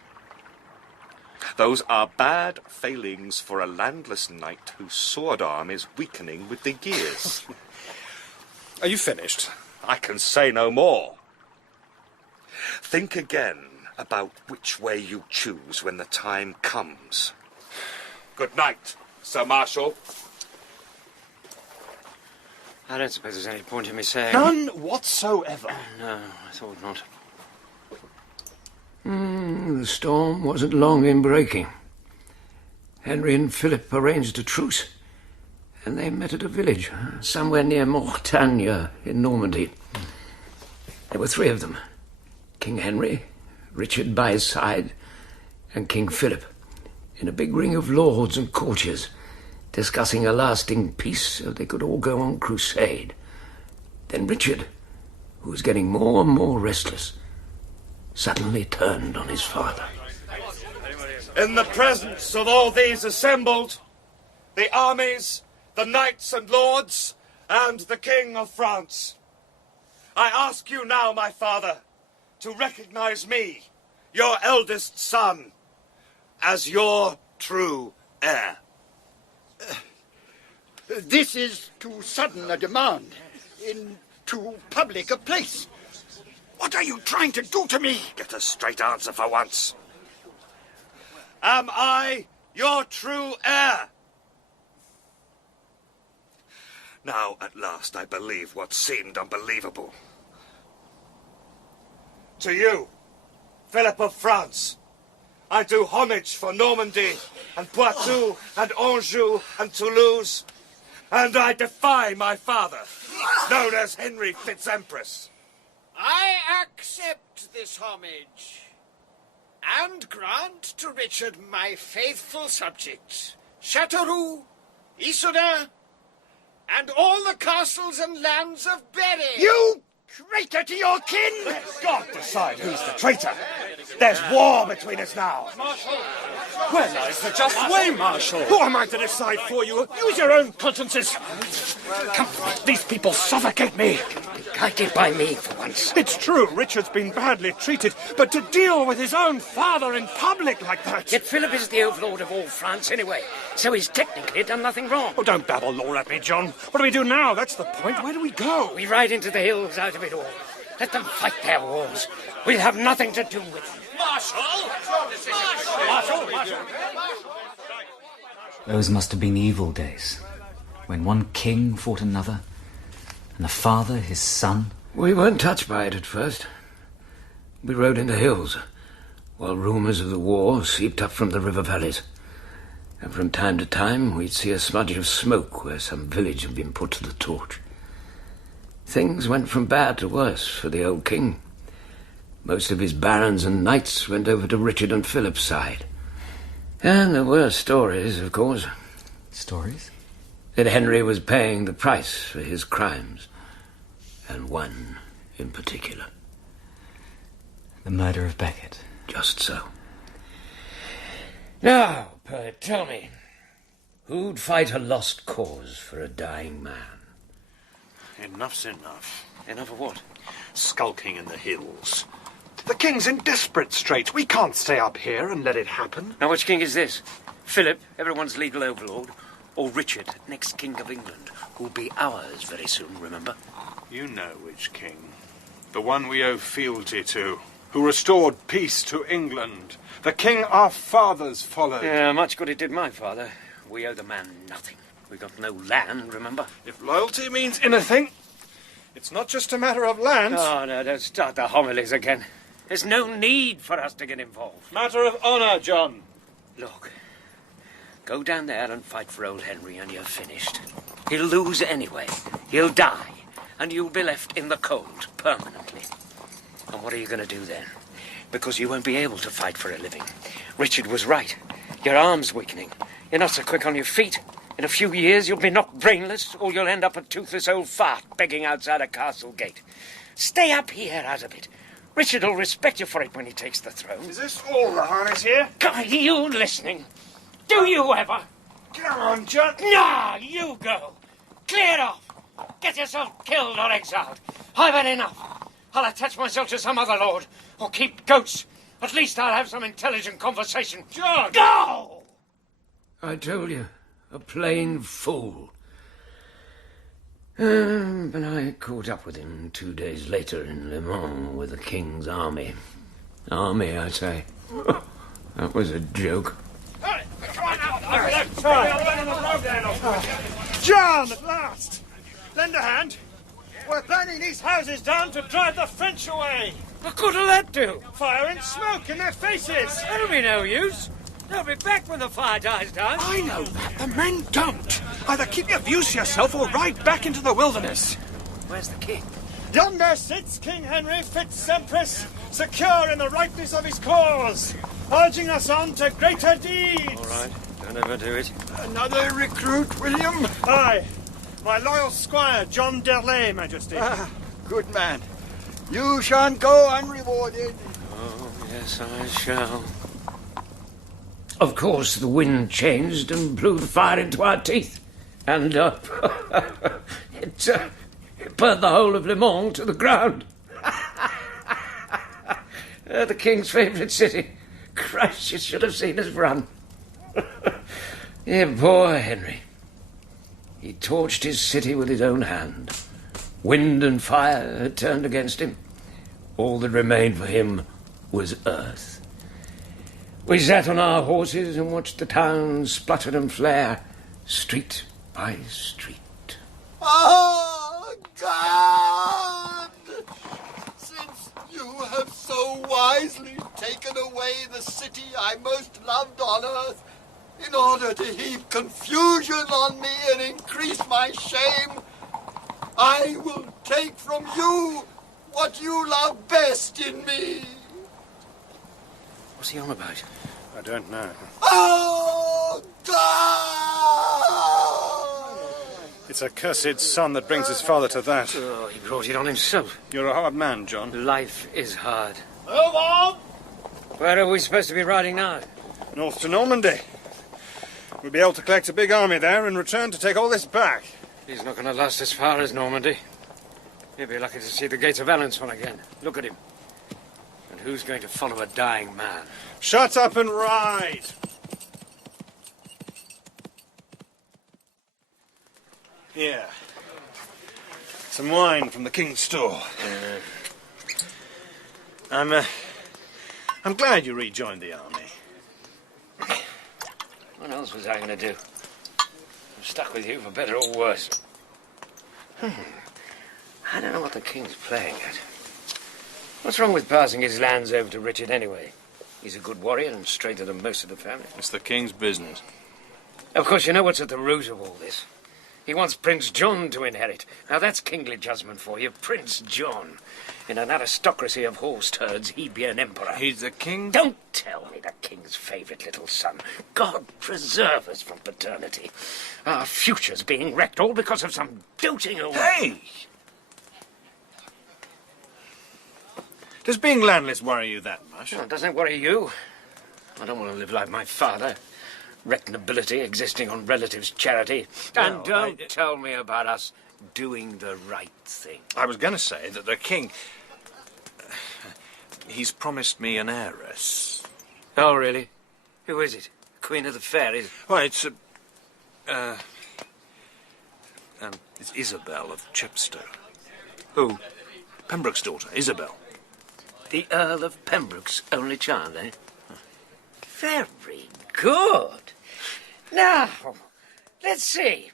Those are bad failings for a landless knight whose sword arm is weakening with the years. Are you finished? I can say no more. Think again about which way you choose when the time comes. Good night, Sir Marshal. I don't suppose there's any point in me saying... None whatsoever. No, I thought not. The storm wasn't long in breaking. Henry and Philip arranged a truce, and they met at a village somewhere near Mortagne in Normandy. There were three of them. King Henry, Richard by his side, and King Philip, in a big ring of lords and courtiers, discussing a lasting peace so they could all go on crusade. Then Richard, who was getting more and more restless, suddenly turned on his father. In the presence of all these assembled, the armies, the knights and lords, and the King of France, I ask you now, my father, to recognize me, your eldest son, as your true heir. This is too sudden a demand in too public a place. What are you trying to do to me? Get a straight answer for once. Am I your true heir? Now, at last, I believe what seemed unbelievable. To you, Philip of France, I do homage for Normandy and Poitou and Anjou and Toulouse, and I defy my father, known as Henry Fitz-Empress. I accept this homage, and grant to Richard my faithful subjects, Châteauroux, Issoudun, and all the castles and lands of Berry. You traitor to your kin! Let God decide who's the traitor. There's war between us now. Marshal! Where lies the just way, Marshal? Who am I to decide for you? Use your own consciences. Come, these people suffocate me. Guided by me for once. It's true, Richard's been badly treated, but to deal with his own father in public like that... Yet Philip is the overlord of all France anyway, so he's technically done nothing wrong. Oh, don't babble law at me, John. What do we do now? That's the point. Where do we go? We ride into the hills out of it all. Let them fight their wars. We'll have nothing to do with them. Marshal! Marshal! Those must have been evil days, when one king fought another, and the father his son. We weren't touched by it at first. We rode in the hills, while rumours of the war seeped up from the river valleys. And from time to time we'd see a smudge of smoke where some village had been put to the torch. Things went from bad to worse for the old king. Most of his barons and knights went over to Richard and Philip's side. And there were stories, of course. Stories? That Henry was paying the price for his crimes. And one in particular. The murder of Becket. Just so. Now, Pert, tell me, who'd fight a lost cause for a dying man? Enough's enough. Enough of what? Skulking in the hills. The king's in desperate straits. We can't stay up here and let it happen. Now, which king is this? Philip, everyone's legal overlord, or Richard, next king of England, who'll be ours very soon, remember? You know which king. The one we owe fealty to, who restored peace to England. The king our fathers followed. Yeah, much good it did my father. We owe the man nothing. We got no land, remember? If loyalty means anything, it's not just a matter of land. Oh, no, don't start the homilies again. There's no need for us to get involved. Matter of honour, John. Look, go down there and fight for old Henry and you're finished. He'll lose anyway. He'll die. And you'll be left in the cold, permanently. And what are you going to do then? Because you won't be able to fight for a living. Richard was right. Your arm's weakening. You're not so quick on your feet. In a few years, you'll be knocked brainless, or you'll end up a toothless old fart begging outside a castle gate. Stay up here out of it. Richard will respect you for it when he takes the throne. Is this all the harness here? God, are you listening? Do you ever? Come on, John. Nah, you go. Clear it off. Get yourself killed or exiled. I've had enough. I'll attach myself to some other lord, or keep goats. At least I'll have some intelligent conversation. John! Go! I told you, a plain fool. But I caught up with him 2 days later in Le Mans with the king's army. Army, I say. That was a joke. John, at last! Lend a hand. We're burning these houses down to drive the French away. What good'll that do? Fire and smoke in their faces. That'll be no use. They'll be back when the fire dies down. I know that. The men don't. Either keep your views to yourself or ride back into the wilderness. Where's the king? Yonder sits King Henry Fitz-Empress, secure in the rightness of his cause, urging us on to greater deeds. All right, don't overdo it. Another recruit, William? Aye, my loyal squire, John Derley, Majesty. Good man. You shan't go unrewarded. Oh, yes, I shall. Of course, the wind changed and blew the fire into our teeth. And, it burned the whole of Le Mans to the ground. The king's favourite city. Christ, you should have seen us run. Yeah, poor Henry. He torched his city with his own hand. Wind and fire had turned against him. All that remained for him was earth. We sat on our horses and watched the town splutter and flare, street by street. Oh, God! Since you have so wisely taken away the city I most loved on earth, in order to heap confusion on me and increase my shame, I will take from you what you love best in me. What's he on about? I don't know. Oh, God! It's a cursed son that brings his father to that. Oh, he brought it on himself. You're a hard man, John. Life is hard. Move on! Where are we supposed to be riding now? North to Normandy. We'll be able to collect a big army there and return to take all this back. He's not going to last as far as Normandy. He'll be lucky to see the gates of Alençon again. Look at him. And who's going to follow a dying man? Shut up and ride! Here. Some wine from the king's store. I'm glad you rejoined the army. What else was I going to do? I'm stuck with you for better or worse. I don't know what the king's playing at. What's wrong with passing his lands over to Richard anyway? He's a good warrior and straighter than most of the family. It's the king's business. Of course, you know what's at the root of all this. He wants Prince John to inherit. Now, that's kingly judgment for you. Prince John. In an aristocracy of horse herds, he'd be an emperor. He's the king? Don't tell me the king's favourite little son. God preserve us from paternity. Our future's being wrecked all because of some doting away. Hey! Does being landless worry you that much? Well, doesn't it worry you? I don't want to live like my father. Wrecked nobility, existing on relatives' charity. And Well, don't tell me about us doing the right thing. I was going to say that the king... He's promised me an heiress. Oh, really? Who is it? Queen of the Fairies? Well, it's it's Isabel of Chepstow. Who? Pembroke's daughter, Isabel. The Earl of Pembroke's only child, eh? Very good. Now, let's see.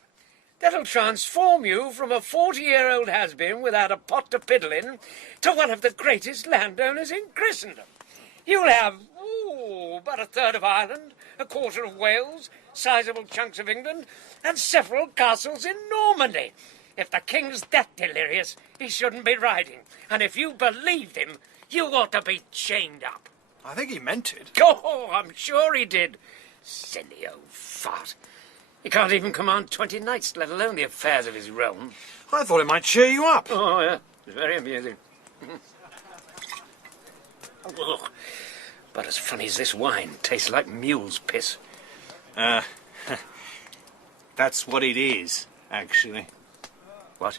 That'll transform you from a 40-year-old has-been without a pot to piddle in to one of the greatest landowners in Christendom. You'll have, about a third of Ireland, a quarter of Wales, sizable chunks of England, and several castles in Normandy. If the king's that delirious, he shouldn't be riding. And if you believed him, you ought to be chained up. I think he meant it. Oh, I'm sure he did. Silly old fart. He can't even command 20 knights, let alone the affairs of his realm. I thought it might cheer you up. Oh, yeah. It's very amusing. Ugh. But as funny as this wine, tastes like mule's piss. That's what it is, actually. What?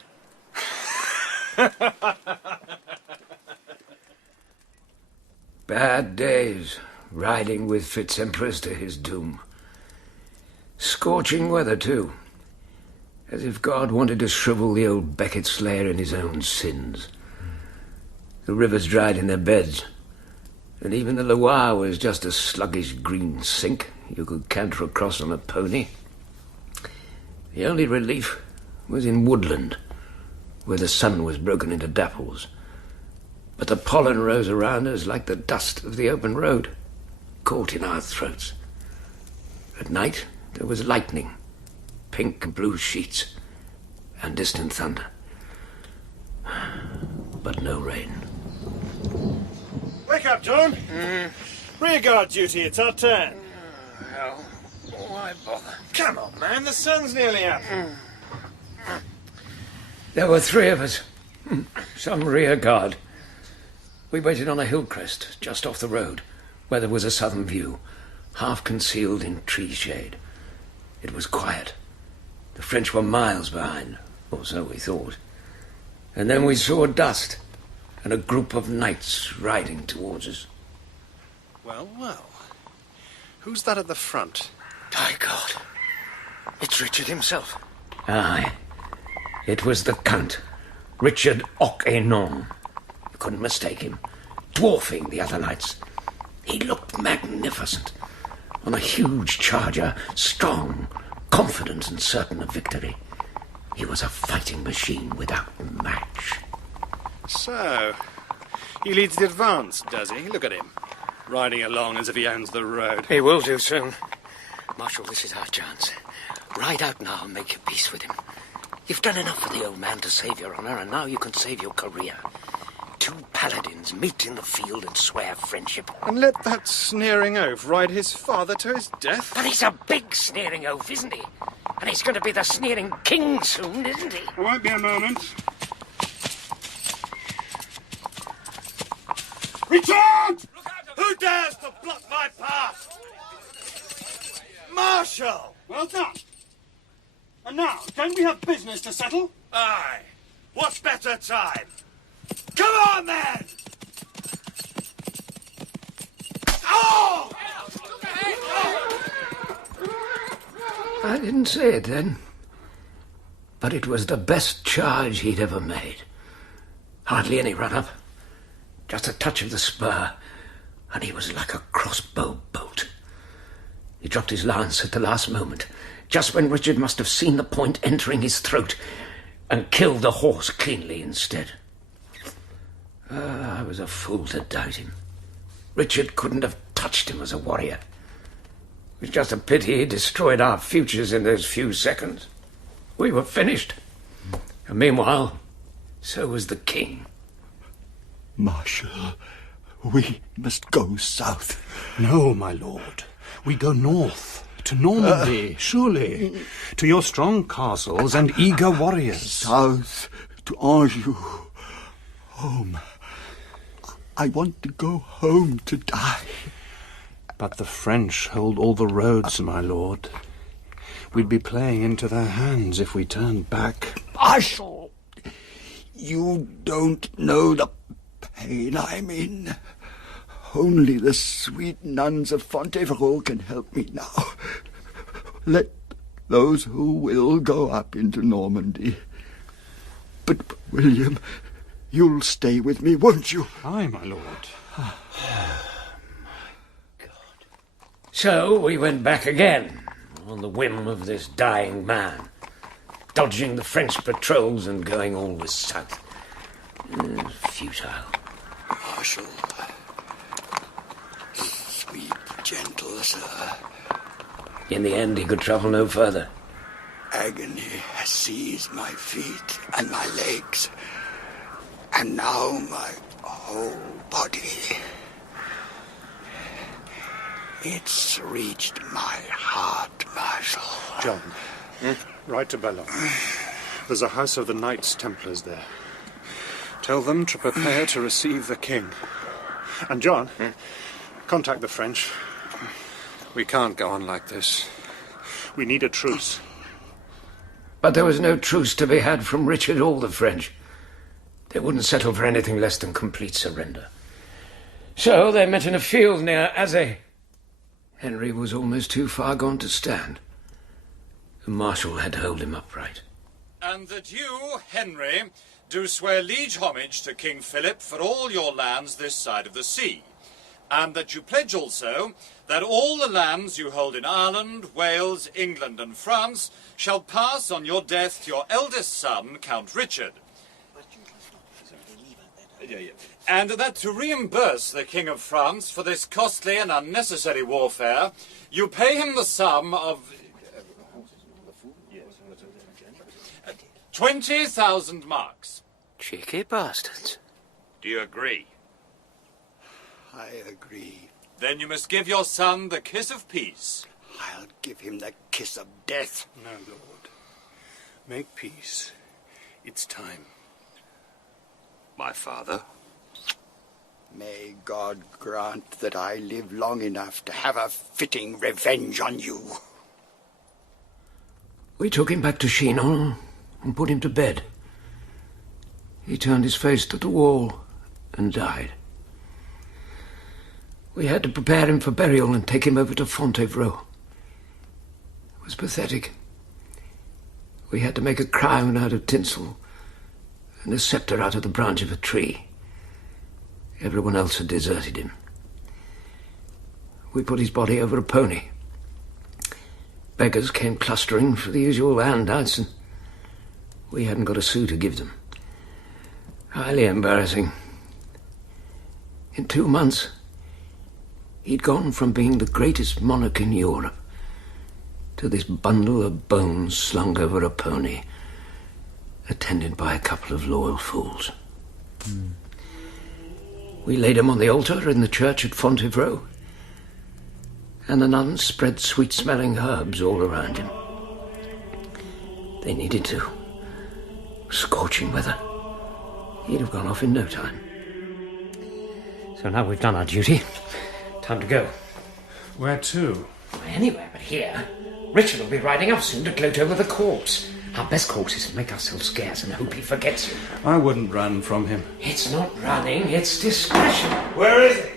Bad days, riding with Fitz-Empress to his doom. Scorching weather, too. As if God wanted to shrivel the old Becket Slayer in his own sins. The rivers dried in their beds, and even the Loire was just a sluggish green sink you could canter across on a pony. The only relief was in woodland, where the sun was broken into dapples. But the pollen rose around us like the dust of the open road, caught in our throats. At night there was lightning, pink and blue sheets, and distant thunder. But no rain. Wake up, John. Rearguard duty, it's our turn. Well, why bother? Come on, man, the sun's nearly up. There were three of us. Some rear guard. We waited on a hill crest, just off the road, where there was a southern view, half concealed in tree shade. It was quiet. The French were miles behind, or so we thought. And then we saw dust, and a group of knights riding towards us. Well, well. Who's that at the front? My God. It's Richard himself. Aye. It was the Count, Richard Hoc-et-Non. You couldn't mistake him. Dwarfing the other knights. He looked magnificent. On a huge charger, strong, confident and certain of victory. He was a fighting machine without match. So, he leads the advance, does he? Look at him. Riding along as if he owns the road. He will do soon. Marshal, this is our chance. Ride out now and make your peace with him. You've done enough for the old man to save your honour, and now you can save your career. Two paladins meet in the field and swear friendship. And let that sneering oaf ride his father to his death? But he's a big sneering oaf, isn't he? And he's going to be the sneering king soon, isn't he? There won't be a moment. Richard! Who dares to block my path? Marshal! Well done. And now, don't we have business to settle? Aye. What better time? Come on, then! Oh! I didn't say it then. But it was the best charge he'd ever made. Hardly any run-up. Just a touch of the spur, and he was like a crossbow bolt. He dropped his lance at the last moment, just when Richard must have seen the point entering his throat, and killed the horse cleanly instead. I was a fool to doubt him. Richard couldn't have touched him as a warrior. It was just a pity he destroyed our futures in those few seconds. We were finished. And meanwhile, so was the king. Marshal, we must go south. No, my lord. We go north, to Normandy, surely. To your strong castles and eager warriors. South, to Anjou. Home. I want to go home to die. But the French hold all the roads, my lord. We'd be playing into their hands if we turned back. Marshal, you don't know the pain I'm in. Only the sweet nuns of Fontevraud can help me now. Let those who will go up into Normandy. But, William, you'll stay with me, won't you? Aye, my lord. So we went back again, on the whim of this dying man, dodging the French patrols and going always south. Futile. Marshal, sweet, gentle sir. In the end, he could travel no further. Agony has seized my feet and my legs, and now my whole body. It's reached my heart, Marshal. John, ride to Bellon. There's a house of the Knights Templars there. Tell them to prepare to receive the king. And John, contact the French. We can't go on like this. We need a truce. But there was no truce to be had from Richard or the French. They wouldn't settle for anything less than complete surrender. So they met in a field near Azay. Henry was almost too far gone to stand. The marshal had to hold him upright. And that you, Henry, do swear liege homage to King Philip for all your lands this side of the sea, and that you pledge also that all the lands you hold in Ireland, Wales, England and France shall pass on your death to your eldest son, Count Richard. And that to reimburse the King of France for this costly and unnecessary warfare, you pay him the sum of 20,000 marks. Cheeky bastards. Do you agree? I agree. Then you must give your son the kiss of peace. I'll give him the kiss of death. No, Lord. Make peace. It's time. My father? May God grant that I live long enough to have a fitting revenge on you. We took him back to Chinon and put him to bed. He turned his face to the wall and died. We had to prepare him for burial and take him over to Fontevraud. It was pathetic. We had to make a crown out of tinsel and a sceptre out of the branch of a tree. Everyone else had deserted him. We put his body over a pony. Beggars came clustering for the usual handouts, and we hadn't got a sou to give them. Highly embarrassing. In 2 months, he'd gone from being the greatest monarch in Europe to this bundle of bones slung over a pony, attended by a couple of loyal fools. We laid him on the altar in the church at Fontevraud, and the nuns spread sweet-smelling herbs all around him. They needed to. Scorching weather. He'd have gone off in no time. So now we've done our duty. Time to go. Where to? Anywhere but here. Richard will be riding up soon to gloat over the corpse. Our best course is to make ourselves scarce and hope he forgets you. I wouldn't run from him. It's not running, it's discretion. Where is he?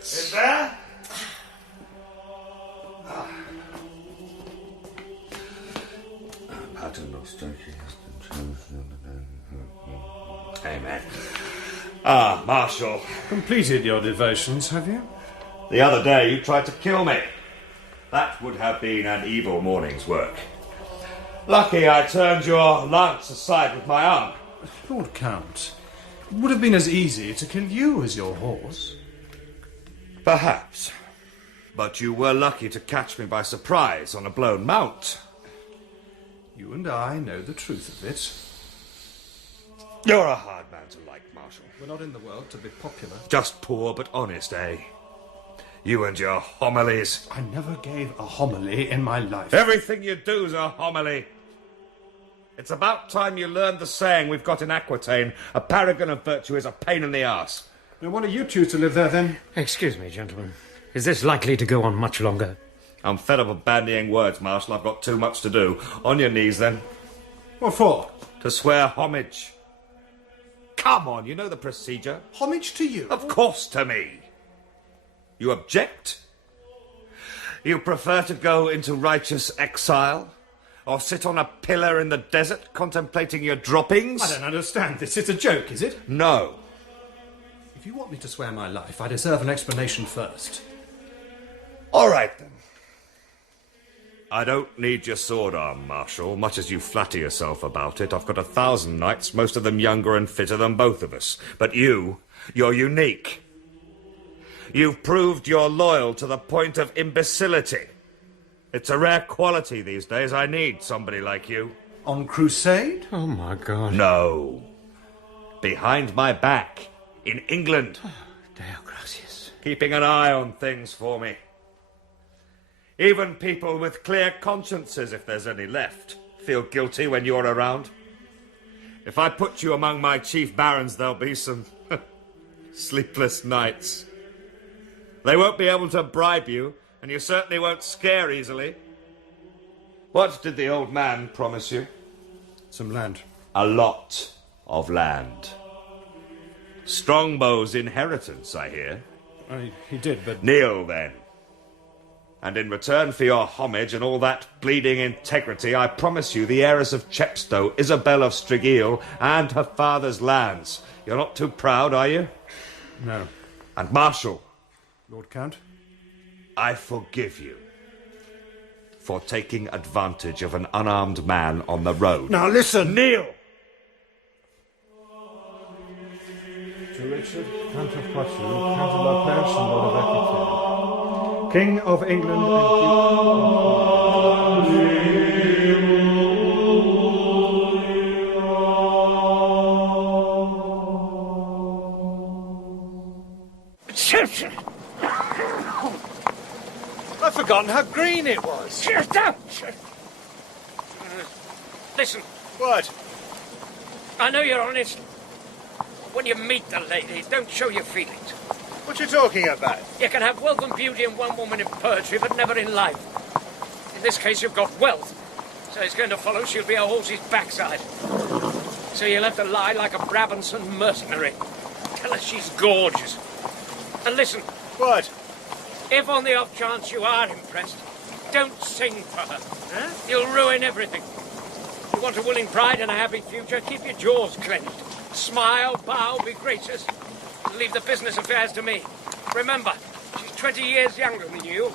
Is there? Amen. Marshal. Completed your devotions, have you? The other day you tried to kill me. That would have been an evil morning's work. Lucky I turned your lance aside with my arm. Lord Count, it would have been as easy to kill you as your horse. Perhaps. But you were lucky to catch me by surprise on a blown mount. You and I know the truth of it. You're a hard man to like, Marshal. We're not in the world to be popular. Just poor but honest, eh? You and your homilies. I never gave a homily in my life. Everything you do's a homily. It's about time you learned the saying we've got in Aquitaine. A paragon of virtue is a pain in the arse. Now, why do you choose to live there, then? Excuse me, gentlemen. Is this likely to go on much longer? I'm fed up of bandying words, Marshal. I've got too much to do. On your knees, then. What for? To swear homage. Come on, you know the procedure. Homage to you? Of course to me. You object? You prefer to go into righteous exile? Or sit on a pillar in the desert contemplating your droppings? I don't understand this. It's a joke, is it? No. If you want me to swear my life, I deserve an explanation first. All right, then. I don't need your sword arm, Marshal, much as you flatter yourself about it. I've got 1,000 knights, most of them younger and fitter than both of us. But you're unique. You've proved you're loyal to the point of imbecility. It's a rare quality these days. I need somebody like you. On crusade? Oh, my God. No. Behind my back. In England. Oh, Deo gracias. Keeping an eye on things for me. Even people with clear consciences, if there's any left, feel guilty when you're around. If I put you among my chief barons, there'll be some sleepless nights. They won't be able to bribe you, and you certainly won't scare easily. What did the old man promise you? Some land. A lot of land. Strongbow's inheritance, I hear. He did, but... Kneel, then. And in return for your homage and all that bleeding integrity, I promise you the heiress of Chepstow, Isabel of Strigil, and her father's lands. You're not too proud, are you? No. And Marshal. Lord Count? I forgive you for taking advantage of an unarmed man on the road. Now listen! Kneel! To Richard, Count of Poitou, Count of La Perche, and Lord of Aquitaine. King of England Children! I've forgotten how green it was. Shut up! Listen. What? I know you're honest. When you meet the lady, don't show your feelings. What you talking about? You can have wealth and beauty in one woman in poetry, but never in life. In this case, you've got wealth, so it's going to follow she'll be a horse's backside. So you'll have to lie like a Brabanson mercenary. Tell her she's gorgeous. And listen. What? If on the off chance you are impressed, don't sing for her. Huh? You'll ruin everything. You want a willing bride and a happy future, keep your jaws clenched. Smile, bow, be gracious. Leave the business affairs to me. Remember, she's 20 years younger than you.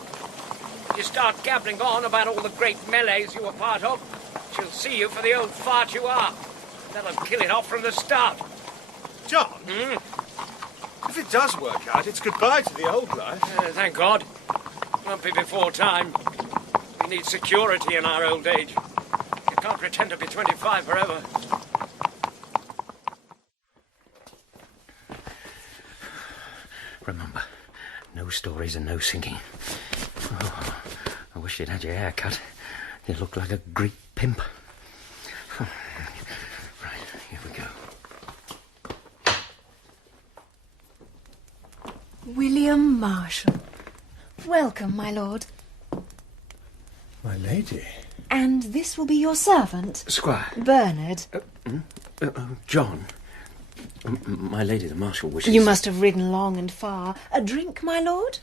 You start gabbling on about all the great melees you were part of, she'll see you for the old fart you are. That'll kill it off from the start. John? If it does work out, it's goodbye to the old life. Thank God. Won't be before time. We need security in our old age. You can't pretend to be 25 forever. Remember, no stories and no singing. Oh, I wish you'd had your hair cut. You look like a Greek pimp. Right, here we go. William Marshall. Welcome, my lord. My lady. And this will be your servant? Squire. Bernard. John. My lady, the Marshal wishes... You must have ridden long and far. A drink, my lord?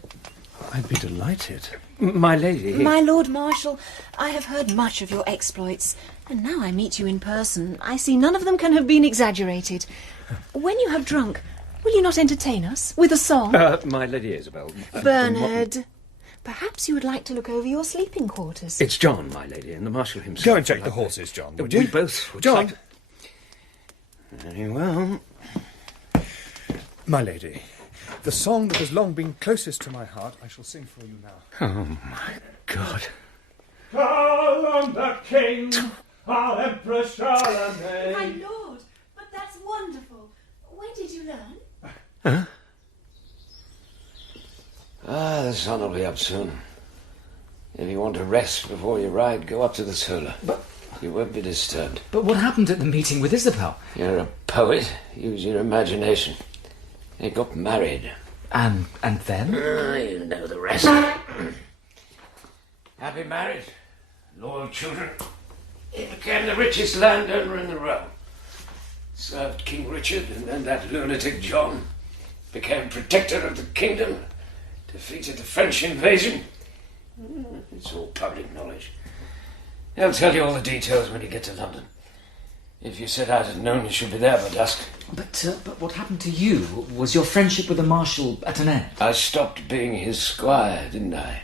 I'd be delighted. My lady... My Lord Marshal, I have heard much of your exploits, and now I meet you in person. I see none of them can have been exaggerated. When you have drunk, will you not entertain us with a song? My Lady Isabel... Bernard, perhaps you would like to look over your sleeping quarters. It's John, my lady, and the Marshal himself... Go and check the horses, John, would you? We both would John! like... Very well. My lady, the song that has long been closest to my heart, I shall sing for you now. Oh, my God. Call on the king, our Emperor Charlemagne. My lord, but that's wonderful. When did you learn? Huh? The sun will be up soon. If you want to rest before you ride, go up to the solar. But you won't be disturbed. But what happened at the meeting with Isabel? You're a poet. Use your imagination. They got married. And then? You know the rest. Happy marriage, loyal children. He became the richest landowner in the realm. Served King Richard and then that lunatic John. Became protector of the kingdom. defeated the French invasion. It's all public knowledge. He'll tell you all the details when you get to London. If you set out at noon, you should be there by dusk. But what happened to you? Was your friendship with the Marshal at an end? I stopped being his squire, didn't I?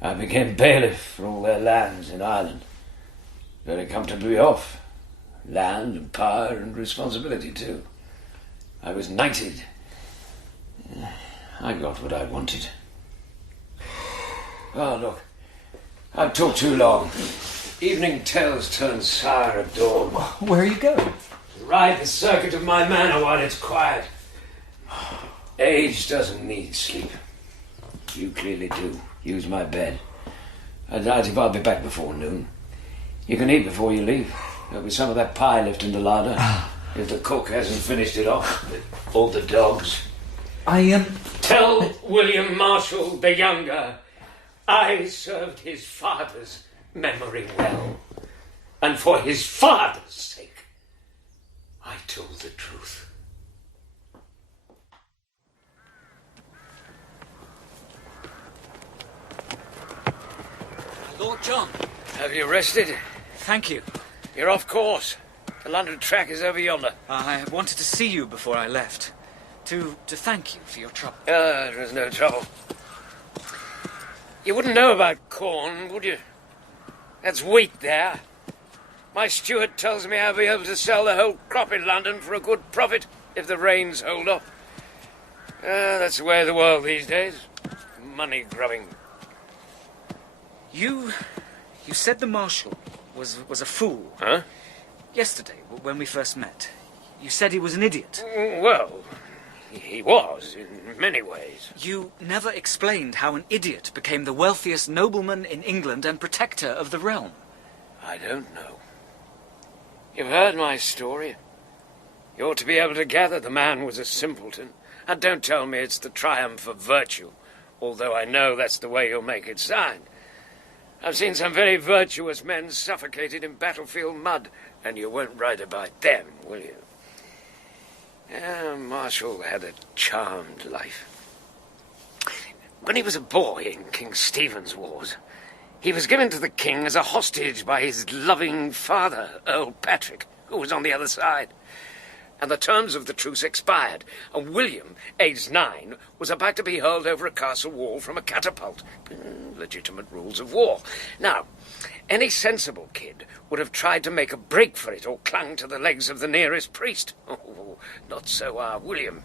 I became bailiff for all their lands in Ireland. Very comfortably off. Land and power and responsibility, too. I was knighted. I got what I wanted. Oh, look. I've talked too long. Evening tales turn sour at dawn. Where are you going? To ride the circuit of my manor while it's quiet. Age doesn't need sleep. You clearly do. Use my bed. I doubt if I'll be back before noon. You can eat before you leave. There'll be some of that pie left in the larder. If the cook hasn't finished it off. Or the dogs. Tell William Marshall the Younger I served his father's memory well, and for his father's sake, I told the truth. Lord John. Have you rested? Thank you. You're off course. The London track is over yonder. I wanted to see you before I left. To thank you for your trouble. There was no trouble. You wouldn't know about corn, would you? That's wheat there. My steward tells me I'll be able to sell the whole crop in London for a good profit if the rains hold up. That's the way of the world these days. Money grubbing. You said the Marshal was a fool. Huh? Yesterday, when we first met. You said he was an idiot. Well, he was, in many ways. You never explained how an idiot became the wealthiest nobleman in England and protector of the realm. I don't know. You've heard my story. You ought to be able to gather the man was a simpleton. And don't tell me it's the triumph of virtue, although I know that's the way you'll make it sound. I've seen some very virtuous men suffocated in battlefield mud, and you won't write about them, will you? Marshall had a charmed life. When he was a boy in King Stephen's wars, he was given to the king as a hostage by his loving father, Earl Patrick, who was on the other side. And the terms of the truce expired, and William, aged 9, was about to be hurled over a castle wall from a catapult. Legitimate rules of war. Now, any sensible kid would have tried to make a break for it or clung to the legs of the nearest priest. Oh, not so our William.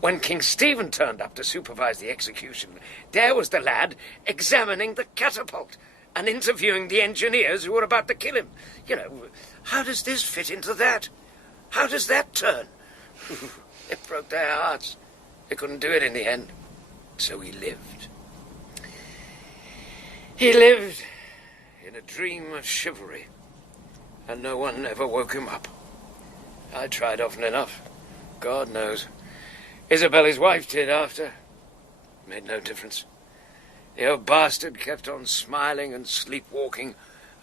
When King Stephen turned up to supervise the execution, there was the lad examining the catapult and interviewing the engineers who were about to kill him. You know, how does this fit into that? How does that turn? It broke their hearts. They couldn't do it in the end. So he lived. He lived in a dream of chivalry, and no one ever woke him up. I tried often enough. God knows. Isabella's wife did after. Made no difference. The old bastard kept on smiling and sleepwalking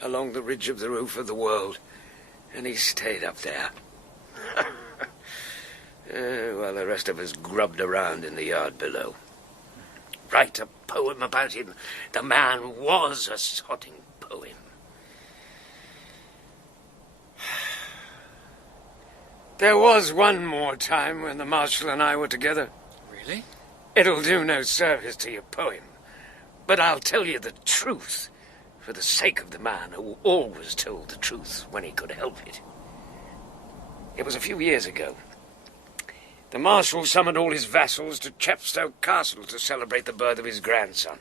along the ridge of the roof of the world, and he stayed up there. While the rest of us grubbed around in the yard below. Write a poem about him. The man was a sodding poem. There was one more time when the Marshal and I were together. Really? It'll do no service to your poem, but I'll tell you the truth for the sake of the man who always told the truth when he could help it. It was a few years ago. The Marshal summoned all his vassals to Chepstow Castle to celebrate the birth of his grandson.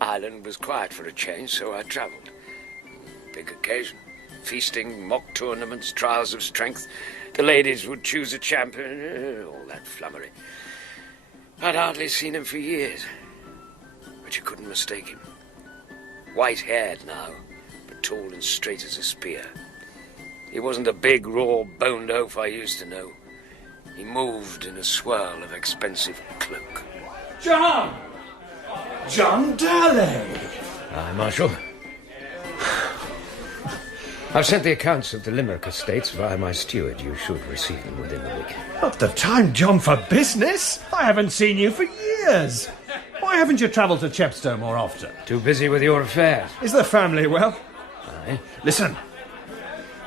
Ireland was quiet for a change, so I travelled. Big occasion. Feasting, mock tournaments, trials of strength. The ladies would choose a champion, all that flummery. I'd hardly seen him for years, but you couldn't mistake him. White-haired now, but tall and straight as a spear. He wasn't the big, raw, boned oaf I used to know. He moved in a swirl of expensive cloak. John! John Darley! Aye, Marshal. I've sent the accounts of the Limerick estates via my steward. You should receive them within the week. Not the time, John, for business. I haven't seen you for years. Why haven't you travelled to Chepstow more often? Too busy with your affairs. Is the family well? Aye. Listen.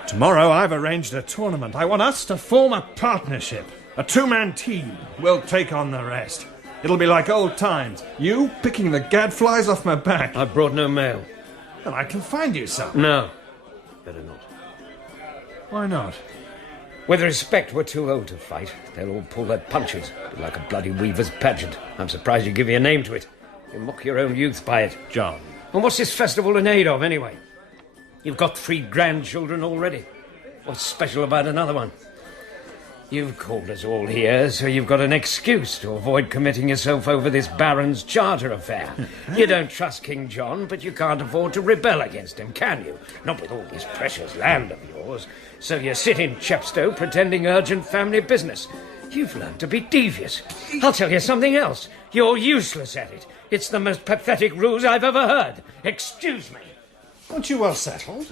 Tomorrow I've arranged a tournament. I want us to form a partnership. A two-man team. We'll take on the rest. It'll be like old times. You picking the gadflies off my back. I've brought no mail. Then I can find you some. No. Better not. Why not? With respect, we're too old to fight. They'll all pull their punches. Be like a bloody weaver's pageant. I'm surprised you give your name to it. You mock your own youth by it. John. And what's this festival in aid of, anyway? You've got 3 grandchildren already. What's special about another one? You've called us all here, so you've got an excuse to avoid committing yourself over this Baron's charter affair. You don't trust King John, but you can't afford to rebel against him, can you? Not with all this precious land of yours. So you sit in Chepstow pretending urgent family business. You've learned to be devious. I'll tell you something else. You're useless at it. It's the most pathetic ruse I've ever heard. Excuse me. Aren't you well settled?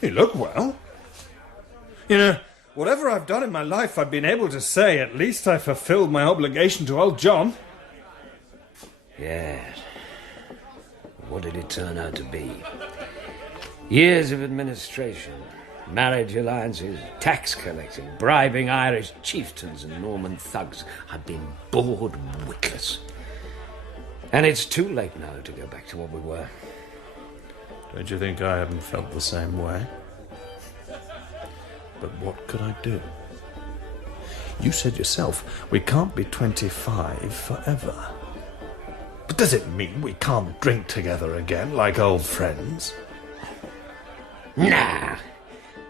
You look well. You know, whatever I've done in my life, I've been able to say at least I fulfilled my obligation to old John. Yes. What did it turn out to be? Years of administration, marriage alliances, tax collecting, bribing Irish chieftains and Norman thugs. I've been bored witless. And it's too late now to go back to what we were. Don't you think I haven't felt the same way? But what could I do? You said yourself, we can't be 25 forever. But does it mean we can't drink together again like old friends? Nah.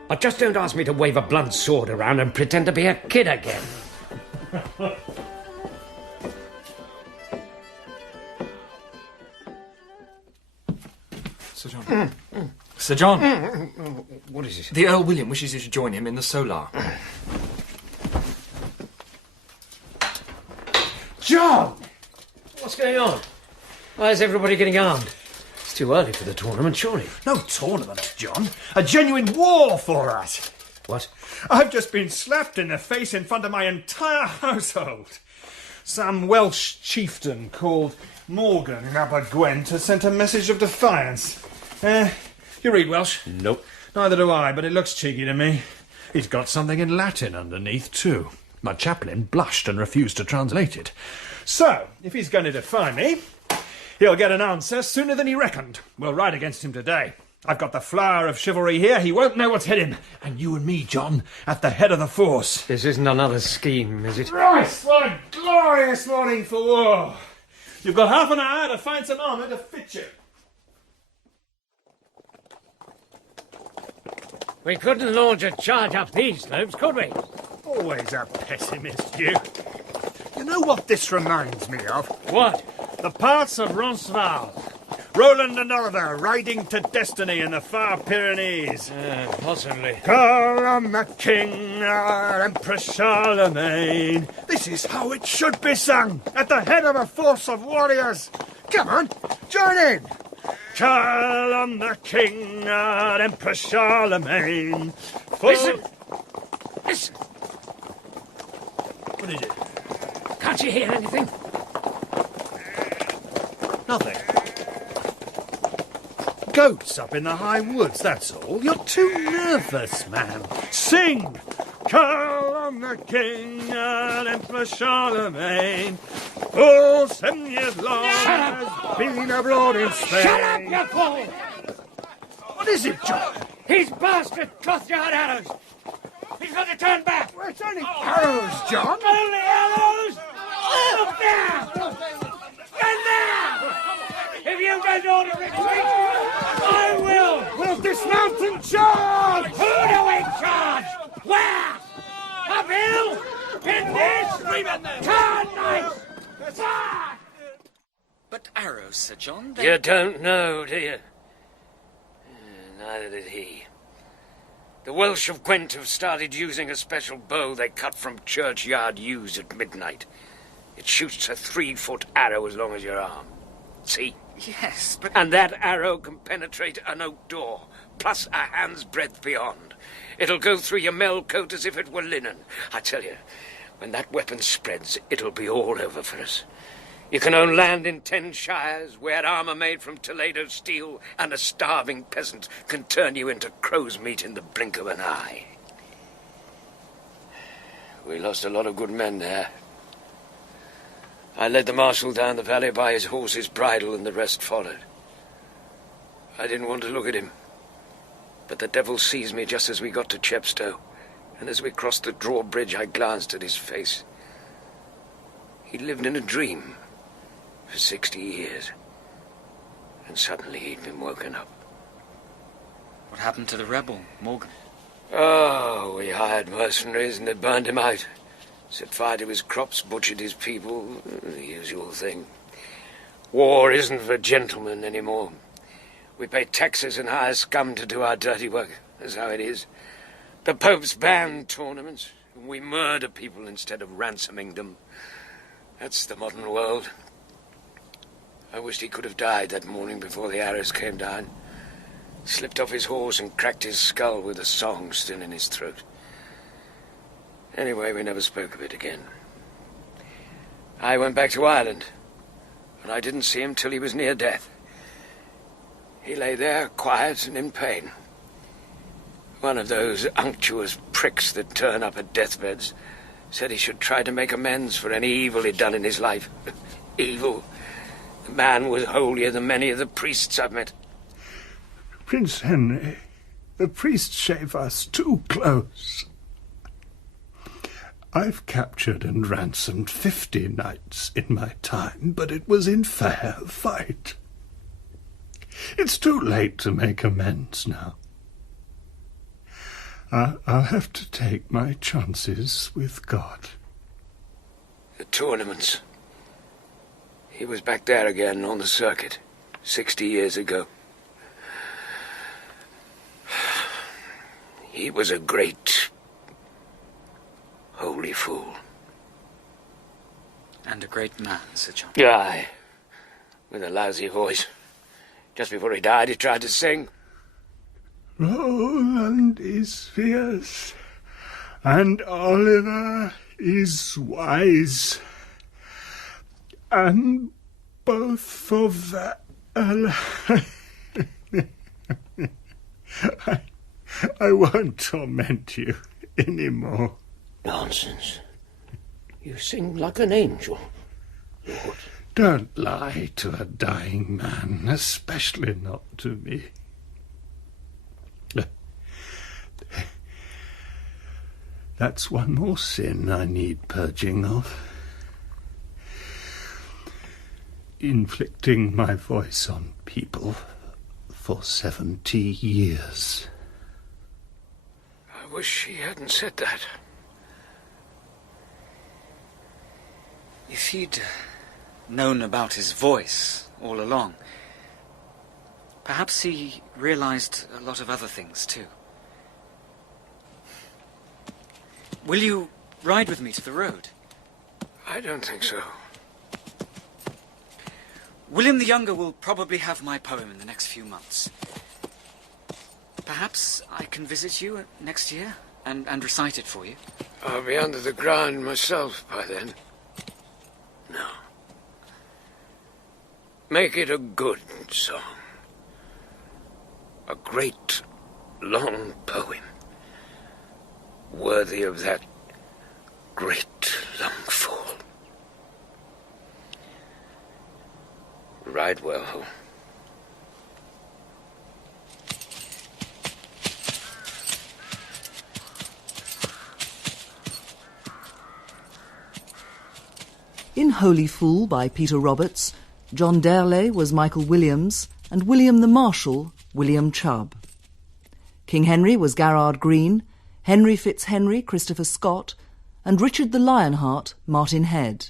But just don't ask me to wave a blunt sword around and pretend to be a kid again. Sir John. Sir John. What is it? The Earl William wishes you to join him in the Solar. John! What's going on? Why is everybody getting armed? It's too early for the tournament, surely. No tournament, John. A genuine war for us. What? I've just been slapped in the face in front of my entire household. Some Welsh chieftain called Morgan in Upper Gwent has sent a message of defiance. You read Welsh? Nope. Neither do I, but it looks cheeky to me. He's got something in Latin underneath, too. My chaplain blushed and refused to translate it. So, if he's going to defy me, he'll get an answer sooner than he reckoned. We'll ride against him today. I've got the flower of chivalry here. He won't know what's hit him. And you and me, John, at the head of the force. This isn't another scheme, is it? Right, what a glorious morning for war. You've got half an hour to find some armour to fit you. We couldn't launch a charge up these slopes, could we? Always a pessimist, you. You know what this reminds me of? What? The parts of Roncesvalles. Roland and Oliver riding to destiny in the far Pyrenees. Possibly. Call on the king, our Emperor Charlemagne. This is how it should be sung, at the head of a force of warriors. Come on, join in. Call on the king, our Emperor Charlemagne. Listen! Listen! What is it? Can't you hear anything? Nothing. Goats up in the high woods, that's all. You're too nervous, man. Sing! Call on the king and Emperor Charlemagne. Oh, 7 years long has been abroad in Spain. Shut up, you fool! What is it, John? These bastard cloth-yard arrows! He's got to turn back! Well, it's only arrows, John. Only arrows! Look there! Stand there! If you don't order retreat, I will! We'll dismount and charge! Who do we charge? Where? Uphill? In this? Turn, knights! Fire! But arrows, Sir John, You don't know, do you? Neither did he. The Welsh of Gwent have started using a special bow they cut from churchyard yews at midnight. It shoots a 3-foot arrow as long as your arm. See? Yes, but... And that arrow can penetrate an oak door, plus a hand's breadth beyond. It'll go through your mail coat as if it were linen. I tell you, when that weapon spreads, it'll be all over for us. You can own land in 10 shires, wear armour made from Toledo steel, and a starving peasant can turn you into crow's meat in the blink of an eye. We lost a lot of good men there. I led the marshal down the valley by his horse's bridle, and the rest followed. I didn't want to look at him, but the devil seized me just as we got to Chepstow, and as we crossed the drawbridge I glanced at his face. He'd lived in a dream for 60 years, and suddenly he'd been woken up. What happened to the rebel, Morgan? Oh, we hired mercenaries and they burned him out. Set fire to his crops, butchered his people, the usual thing. War isn't for gentlemen anymore. We pay taxes and hire scum to do our dirty work. That's how it is. The Pope's banned tournaments. We murder people instead of ransoming them. That's the modern world. I wished he could have died that morning before the arrows came down. Slipped off his horse and cracked his skull with a song still in his throat. Anyway, we never spoke of it again. I went back to Ireland, and I didn't see him till he was near death. He lay there, quiet and in pain. One of those unctuous pricks that turn up at deathbeds said he should try to make amends for any evil he'd done in his life. Evil? The man was holier than many of the priests I've met. Prince Henry, the priests shave us too close. I've captured and ransomed 50 knights in my time, but it was in fair fight. It's too late to make amends now. I'll have to take my chances with God. The tournaments. He was back there again on the circuit, 60 years ago. He was a great, holy fool. And a great man, Sir John. Aye, with a lousy voice. Just before he died, he tried to sing. Roland is fierce, and Oliver is wise, and both of that I won't torment you anymore. Nonsense. You sing like an angel, Lord. Don't lie to a dying man, especially not to me. That's one more sin I need purging of. Inflicting my voice on people for 70 years. I wish he hadn't said that. If he'd known about his voice all along, perhaps he realized a lot of other things too. Will you ride with me to the road? I don't think so. William the Younger will probably have my poem in the next few months. Perhaps I can visit you next year and recite it for you. I'll be under the ground myself by then. No. Make it a good song. A great, long poem. Worthy of that great, long fall. Ride well. In Holy Fool by Peter Roberts, John Darley was Michael Williams and William the Marshal, William Chubb. King Henry was Garrard Green, Henry Fitzhenry, Christopher Scott, and Richard the Lionheart, Martin Head.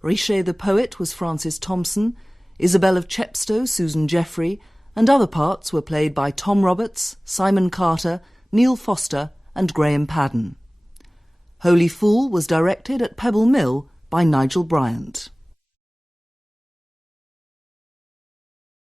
Richer the Poet was Francis Thompson, Isabel of Chepstow, Susan Jeffrey, and other parts were played by Tom Roberts, Simon Carter, Neil Foster, and Graham Padden. Holy Fool was directed at Pebble Mill by Nigel Bryant.